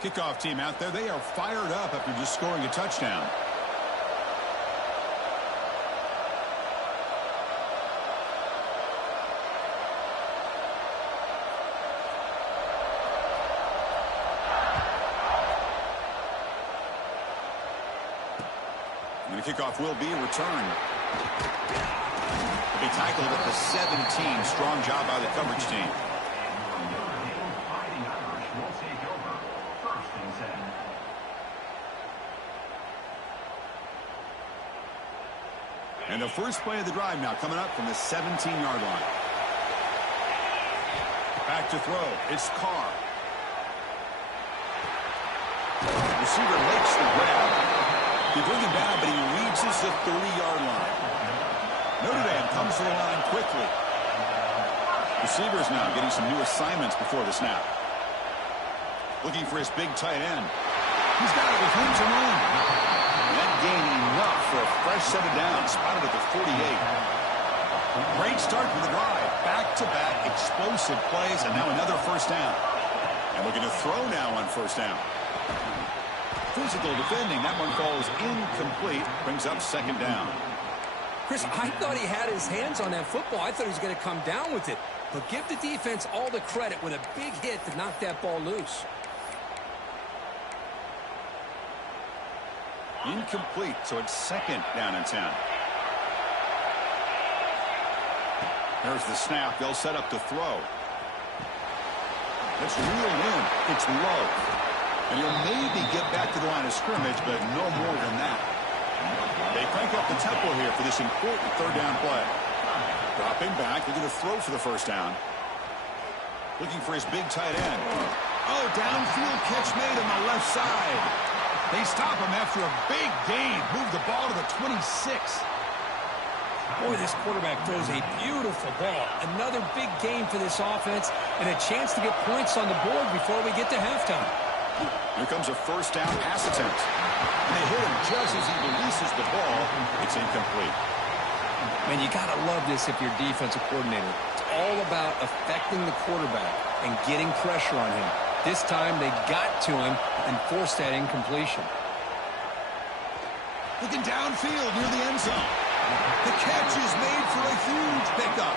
Kickoff team out there. They are fired up after just scoring a touchdown. And the kickoff will be a return. A big tackle at the 17. Strong job by the coverage team. And the first play of the drive now coming up from the 17-yard line. Back to throw. It's Carr. Receiver makes the grab. They bring him down, but he reaches the 30-yard line. Notre Dame comes to the line quickly. Receivers now getting some new assignments before the snap. Looking for his big tight end. He's got it with room to run. That gain enough for a fresh set of downs. Spotted at the 48. Great start for the drive. Back-to-back explosive plays, and now another first down. And looking to throw now on first down. Physical defending. That one falls incomplete. Brings up second down. Chris, I thought he had his hands on that football. I thought he was going to come down with it. But give the defense all the credit with a big hit to knock that ball loose. Incomplete, so it's second down and 10. There's the snap. They'll set up to throw. It's reeled in. It's low. And he'll maybe get back to the line of scrimmage, but no more than that. They crank up the tempo here for this important third down play. Dropping back, looking to throw for the first down. Looking for his big tight end. Oh, downfield catch made on the left side. They stop him after a big gain. Move the ball to the 26. Boy, this quarterback throws a beautiful ball. Another big game for this offense and a chance to get points on the board before we get to halftime. Here comes a first down pass attempt. And they hit him just as he releases the ball. It's incomplete. Man, you got to love this if you're defensive coordinator. It's all about affecting the quarterback and getting pressure on him. This time they got to him and forced that incompletion. Looking downfield near the end zone. The catch is made for a huge pickup.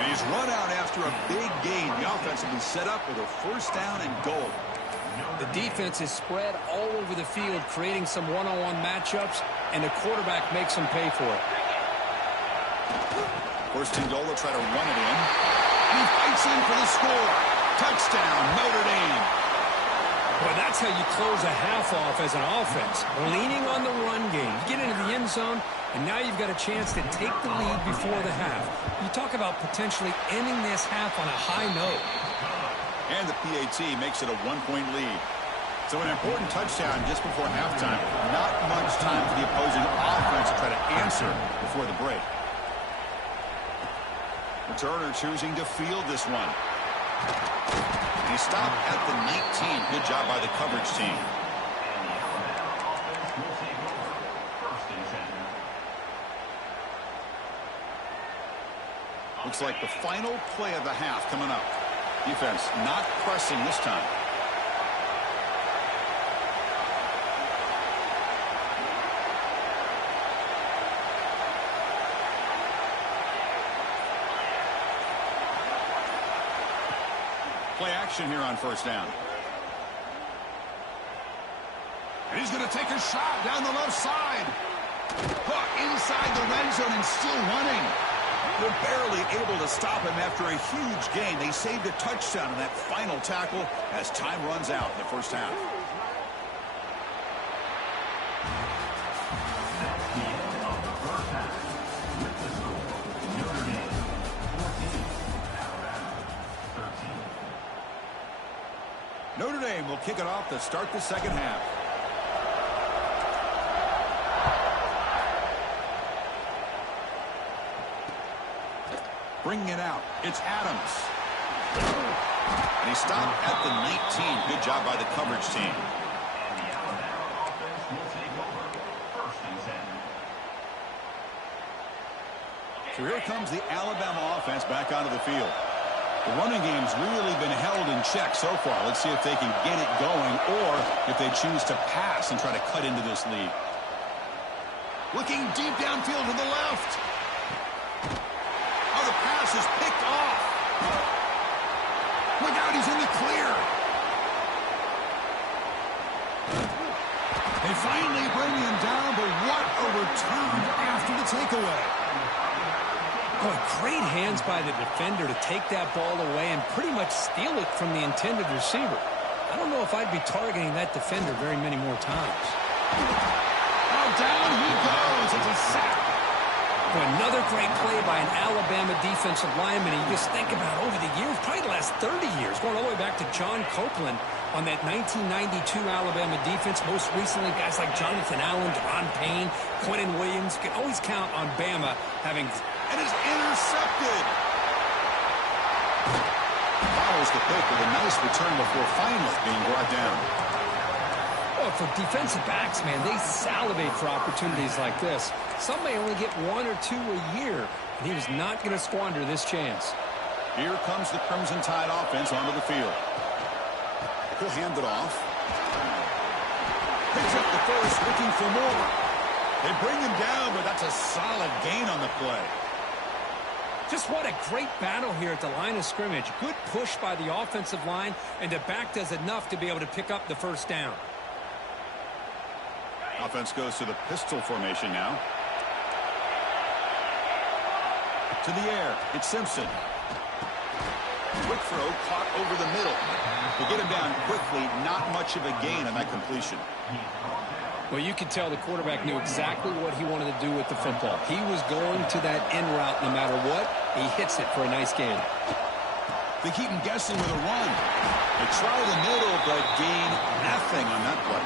And he's run out after a big gain. The offense will be set up with a first down and goal. The defense is spread all over the field, creating some one-on-one matchups, and the quarterback makes them pay for it. First and goal, they'll try to run it in. He fights in for the score. Touchdown, Notre Dame. Boy, that's how you close a half off as an offense. Leaning on the run game. You get into the end zone, and now you've got a chance to take the lead before the half. You talk about potentially ending this half on a high note. And the PAT makes it a one-point lead. So an important touchdown just before halftime. Not much time for the opposing offense to try to answer before the break. Returner choosing to field this one. And he stopped at the 19. Good job by the coverage team. Looks like the final play of the half coming up. Defense not pressing this time. Play action here on first down. And he's going to take a shot down the left side. Caught inside the red zone and still running. They're barely able to stop him after a huge gain. They saved a touchdown in that final tackle as time runs out in the first half. Notre Dame will kick it off to start the second half. Bringing it out, it's Adams. And he stopped at the 19. Good job by the coverage team. So here comes the Alabama offense back onto the field. The running game's really been held in check so far. Let's see if they can get it going or if they choose to pass and try to cut into this lead. Looking deep downfield to the left. Oh, the pass is picked off. Look out, he's in the clear. They finally bring him down, but what a away. Boy, great hands by the defender to take that ball away and pretty much steal it from the intended receiver. I don't know if I'd be targeting that defender very many more times. Oh, down he goes. It's a sack. Boy, another great play by an Alabama defensive lineman. You just think about over the years, probably the last 30 years, going all the way back to John Copeland on that 1992 Alabama defense. Most recently, guys like Jonathan Allen, Deron Payne, Quentin Williams. You can always count on Bama having... And is intercepted. Follows the pick with a nice return before finally being brought down. Well, for defensive backs, man, they salivate for opportunities like this. Some may only get 1 or 2 a year, and he was not going to squander this chance. Here comes the Crimson Tide offense onto the field. He'll hand it off. Picks up the first, looking for more. They bring him down, but that's a solid gain on the play. Just what a great battle here at the line of scrimmage. Good push by the offensive line, and the back does enough to be able to pick up the first down. Offense goes to the pistol formation now. To the air, it's Simpson. Quick throw caught over the middle. To get him down quickly, not much of a gain on that completion. Well, you could tell the quarterback knew exactly what he wanted to do with the football. He was going to that in route no matter what. He hits it for a nice gain. They keep him guessing with a run. They try the middle, but gain nothing on that play.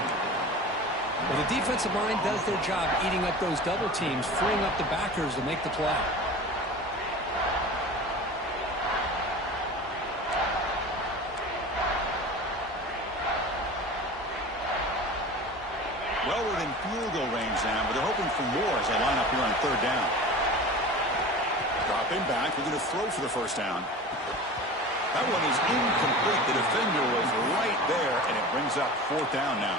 Well, the defensive line does their job eating up those double teams, freeing up the backers to make the play. Well, we're in field goal range now, but they're hoping for more as they line up here on third down. Dropping back, looking to throw for the first down. That one is incomplete. The defender was right there, and it brings up fourth down now.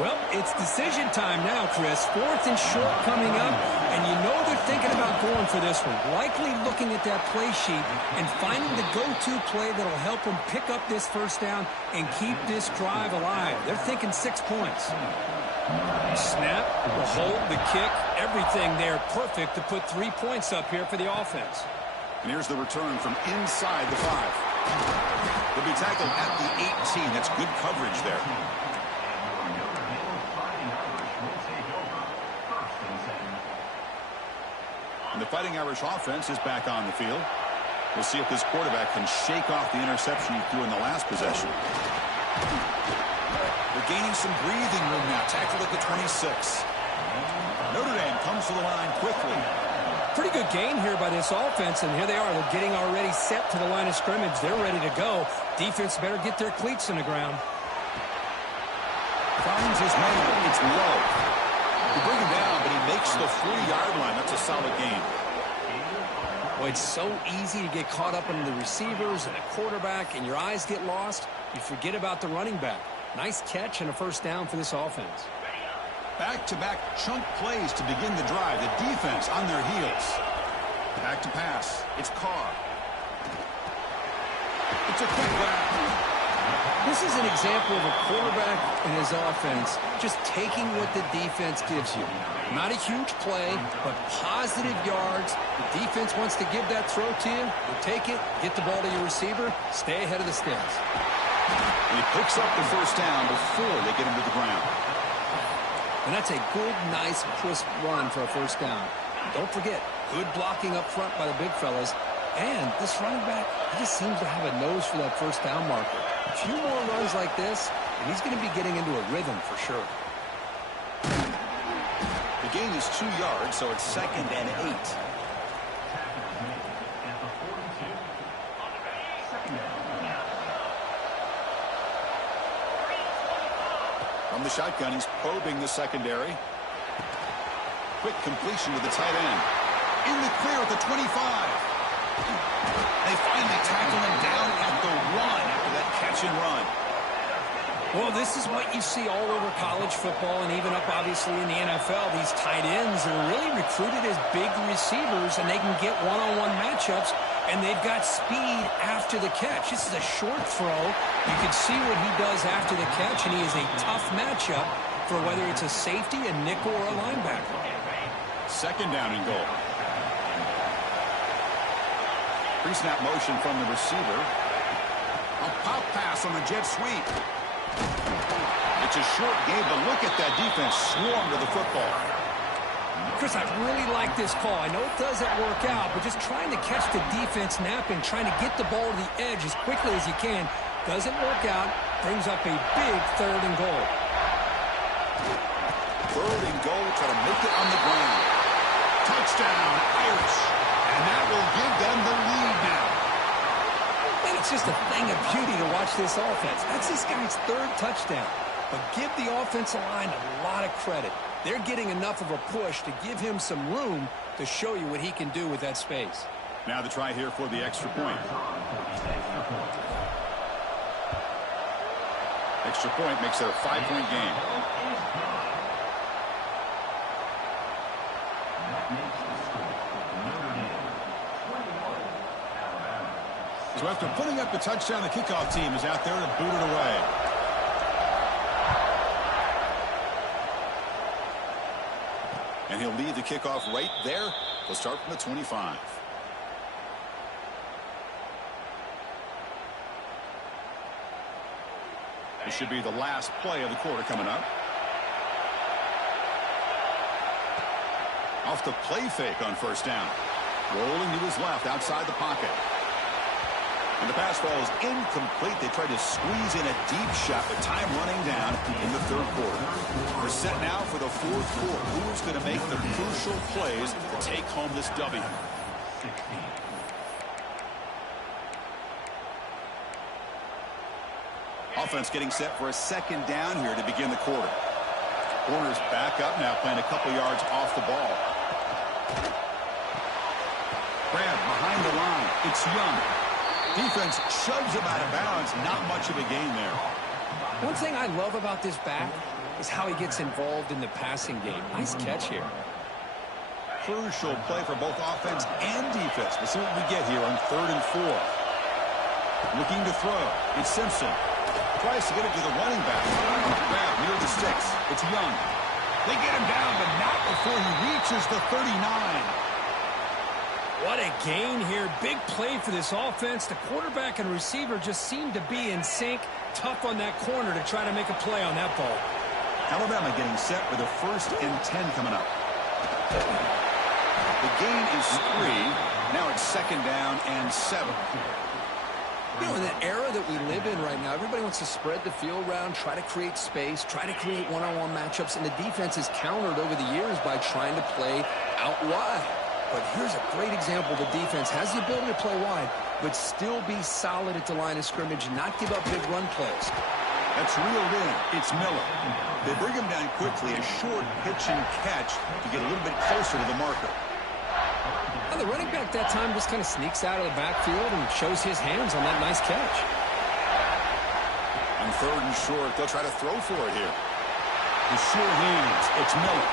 Well, it's decision time now, Chris. 4th and short coming up, and you know they're thinking about going for this one. Likely looking at that play sheet and finding the go-to play that'll help them pick up this first down and keep this drive alive. They're thinking 6 points. Snap, the hold, the kick, everything there perfect to put 3 points up here for the offense. And here's the return from inside the 5. They'll be tackled at the 18. That's good coverage there. And the Fighting Irish offense is back on the field. We'll see if this quarterback can shake off the interception he threw in the last possession. They're gaining some breathing room now. Tackled at the 26. Notre Dame comes to the line quickly. Pretty good gain here by this offense, and here they are. They're getting already set to the line of scrimmage. They're ready to go. Defense better get their cleats in the ground. Finds his man. It's low. You bring him down, but he makes the 3-yard line. That's a solid gain. Well, it's so easy to get caught up in the receivers and the quarterback, and your eyes get lost. You forget about the running back. Nice catch and a first down for this offense. Back-to-back chunk plays to begin the drive. The defense on their heels. Back to pass. It's Carr. It's a quick back. This is an example of a quarterback and his offense just taking what the defense gives you. Not a huge play, but positive yards. The defense wants to give that throw to you. You take it, get the ball to your receiver, stay ahead of the sticks. And he picks up the first down before they get him to the ground. And that's a good, nice, crisp run for a first down. Don't forget, good blocking up front by the big fellas. And this running back, he just seems to have a nose for that first down marker. A few more runs like this, and he's going to be getting into a rhythm for sure. The gain is 2 yards, so it's 2nd and 8. From the shotgun, he's probing the secondary. Quick completion to the tight end. In the clear at the 25. They finally tackle him down at the 1 after that catch and run. Well, this is what you see all over college football and even up, obviously, in the NFL. These tight ends are really recruited as big receivers, and they can get one-on-one matchups, and they've got speed after the catch. This is a short throw. You can see what he does after the catch, and he is a tough matchup for whether it's a safety, a nickel, or a linebacker. Second down and goal. Pre-snap motion from the receiver. A pop pass on the jet sweep. It's a short game, but look at that defense swarm to the football. Chris, I really like this call. I know it doesn't work out, but just trying to catch the defense napping, trying to get the ball to the edge as quickly as you can, doesn't work out, brings up a big 3rd and goal. 3rd and goal, try to make it on the ground. Touchdown, Irish. And that will give them the lead now. And it's just a thing of beauty to watch this offense. That's this guy's 3rd touchdown. But give the offensive line a lot of credit. They're getting enough of a push to give him some room to show you what he can do with that space. Now the try here for the extra point. Extra point makes it a 5-point game. So after putting up the touchdown, the kickoff team is out there to boot it away. And he'll lead the kickoff right there. He'll start from the 25. This should be the last play of the quarter coming up. Off the play fake on first down. Rolling to his left outside the pocket. And the pass ball is incomplete. They tried to squeeze in a deep shot, but time running down in the 3rd quarter. We're set now for the 4th quarter. Who is going to make the crucial plays to take home this W? Offense getting set for a 2nd down here to begin the quarter. Corners back up now, playing a couple yards off the ball. Grab behind the line. It's Young. Defense shoves him out of bounds. Not much of a gain there. One thing I love about this back is how he gets involved in the passing game. Nice catch here. Crucial play for both offense and defense. We'll see what we get here on 3rd and 4. Looking to throw. It's Simpson. Tries to get it to the running back. Grab near the sticks. It's Young. They get him down, but not before he reaches the 39. What a gain here. Big play for this offense. The quarterback and receiver just seem to be in sync. Tough on that corner to try to make a play on that ball. Alabama getting set with a 1st and 10 coming up. The gain is 3. Now it's 2nd down and 7. You know, in the era that we live in right now, everybody wants to spread the field around, try to create space, try to create one-on-one matchups, and the defense is countered over the years by trying to play out wide. But here's a great example. The defense has the ability to play wide, but still be solid at the line of scrimmage, not give up big run plays. That's reeled in. It's Miller. They bring him down quickly. A short pitch and catch to get a little bit closer to the marker. And the running back that time just kind of sneaks out of the backfield and shows his hands on that nice catch. On 3rd and short, they'll try to throw for it here. With sure hands, it's Miller.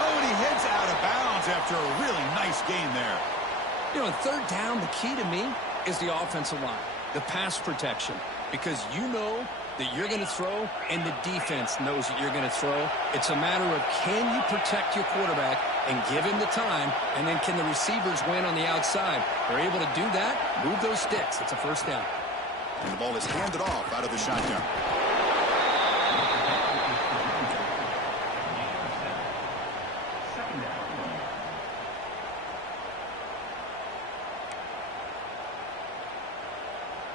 Oh, and he heads out of bounds after a really nice gain there. You know, on 3rd down, the key to me is the offensive line, the pass protection, because you know that you're going to throw and the defense knows that you're going to throw. It's a matter of can you protect your quarterback and give him the time, and then can the receivers win on the outside? They're able to do that, move those sticks. It's a 1st down. And the ball is handed off out of the shotgun.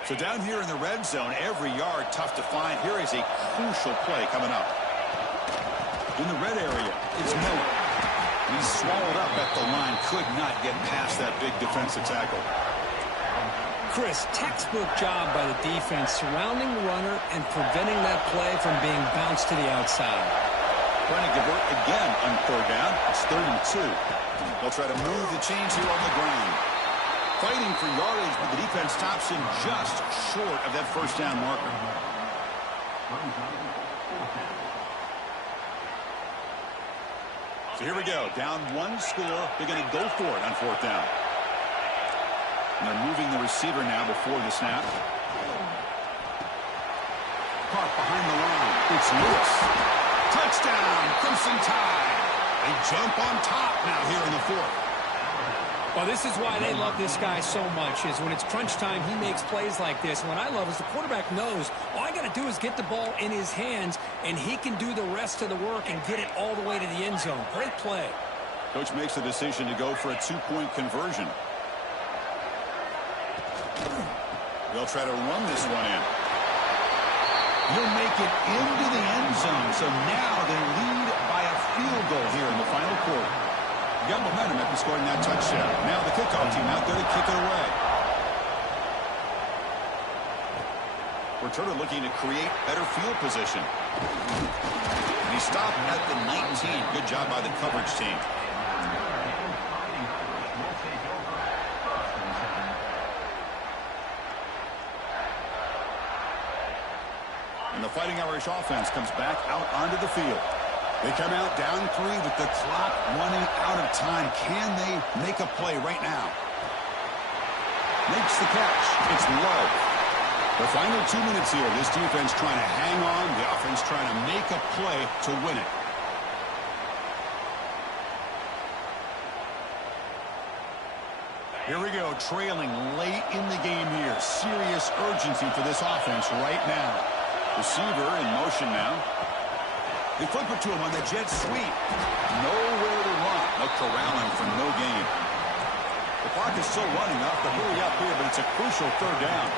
So down here in the red zone, every yard tough to find. Here is a crucial play coming up. In the red area, it's Miller. He's swallowed up at the line. Could not get past that big defensive tackle. Chris, textbook job by the defense surrounding the runner and preventing that play from being bounced to the outside. Trying to convert again on 3rd down. It's 3rd and 2. They'll try to move the chains here on the ground. Fighting for yardage, but the defense stops him just short of that 1st down marker. So here we go. Down 1 score. They're going to go for it on 4th down. And they're moving the receiver now before the snap. Caught behind the line. It's Lewis. Touchdown, Crimson Tide. They jump on top now here in the fourth. Well, this is why they love this guy so much, is when it's crunch time, he makes plays like this. And what I love is the quarterback knows all I got to do is get the ball in his hands, and he can do the rest of the work and get it all the way to the end zone. Great play. Coach makes the decision to go for a two-point conversion. They'll try to run this one in. He'll make it into the end zone, so now they lead by a field goal here in the final quarter. Got momentum after scoring that touchdown. Now the kickoff team out there to kick it away. Returner looking to create better field position. And he stopped at the 19. Good job by the coverage team. And the Fighting Irish offense comes back out onto the field. They come out down 3 with the clock running out of time. Can they make a play right now? Makes the catch. It's low. The final 2 minutes here. This defense trying to hang on. The offense trying to make a play to win it. Here we go. Trailing late in the game here. Serious urgency for this offense right now. Receiver in motion now. They flip it to him on the jet sweep. Nowhere to run. They'll corral him for no gain. The clock is still running up, but hurry up here, but it's a crucial third down.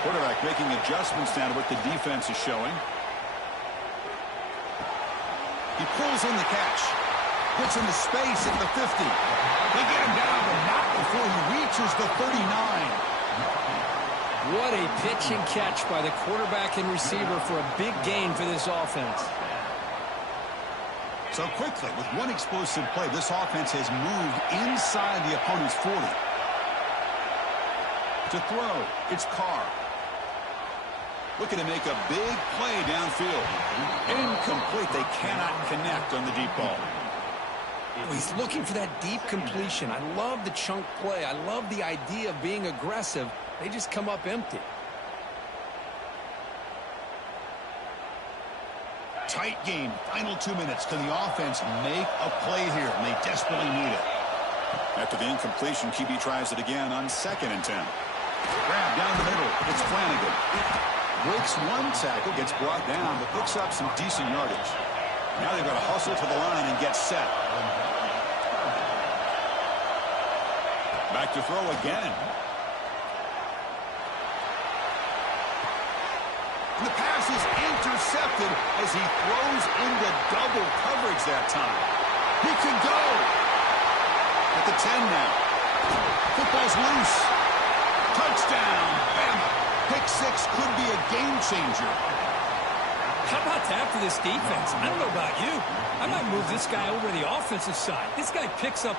Quarterback making adjustments now to what the defense is showing. He pulls in the catch. Gets into space at the 50. They get him down, but not before he reaches the 39. What a pitch and catch by the quarterback and receiver for a big gain for this offense. So quickly, with one explosive play, this offense has moved inside the opponent's 40. To throw, it's Carr. Looking to make a big play downfield. Incomplete. They cannot connect on the deep ball. He's looking for that deep completion. I love the chunk play. I love the idea of being aggressive. They just come up empty. Tight game. Final 2 minutes. Can the offense make a play here? And they desperately need it. After the incompletion, QB tries it again on 2nd and 10. Grab down the middle. It's Flanagan. Breaks one tackle, gets brought down, but picks up some decent yardage. Now they've got to hustle to the line and get set. Back to throw again. And the pass is intercepted as he throws into double coverage that time. He can go. At the 10 now. Football's loose. Touchdown, Bama. Pick 6 could be a game changer. How about that for this defense? I don't know about you. I might move this guy over to the offensive side. This guy picks up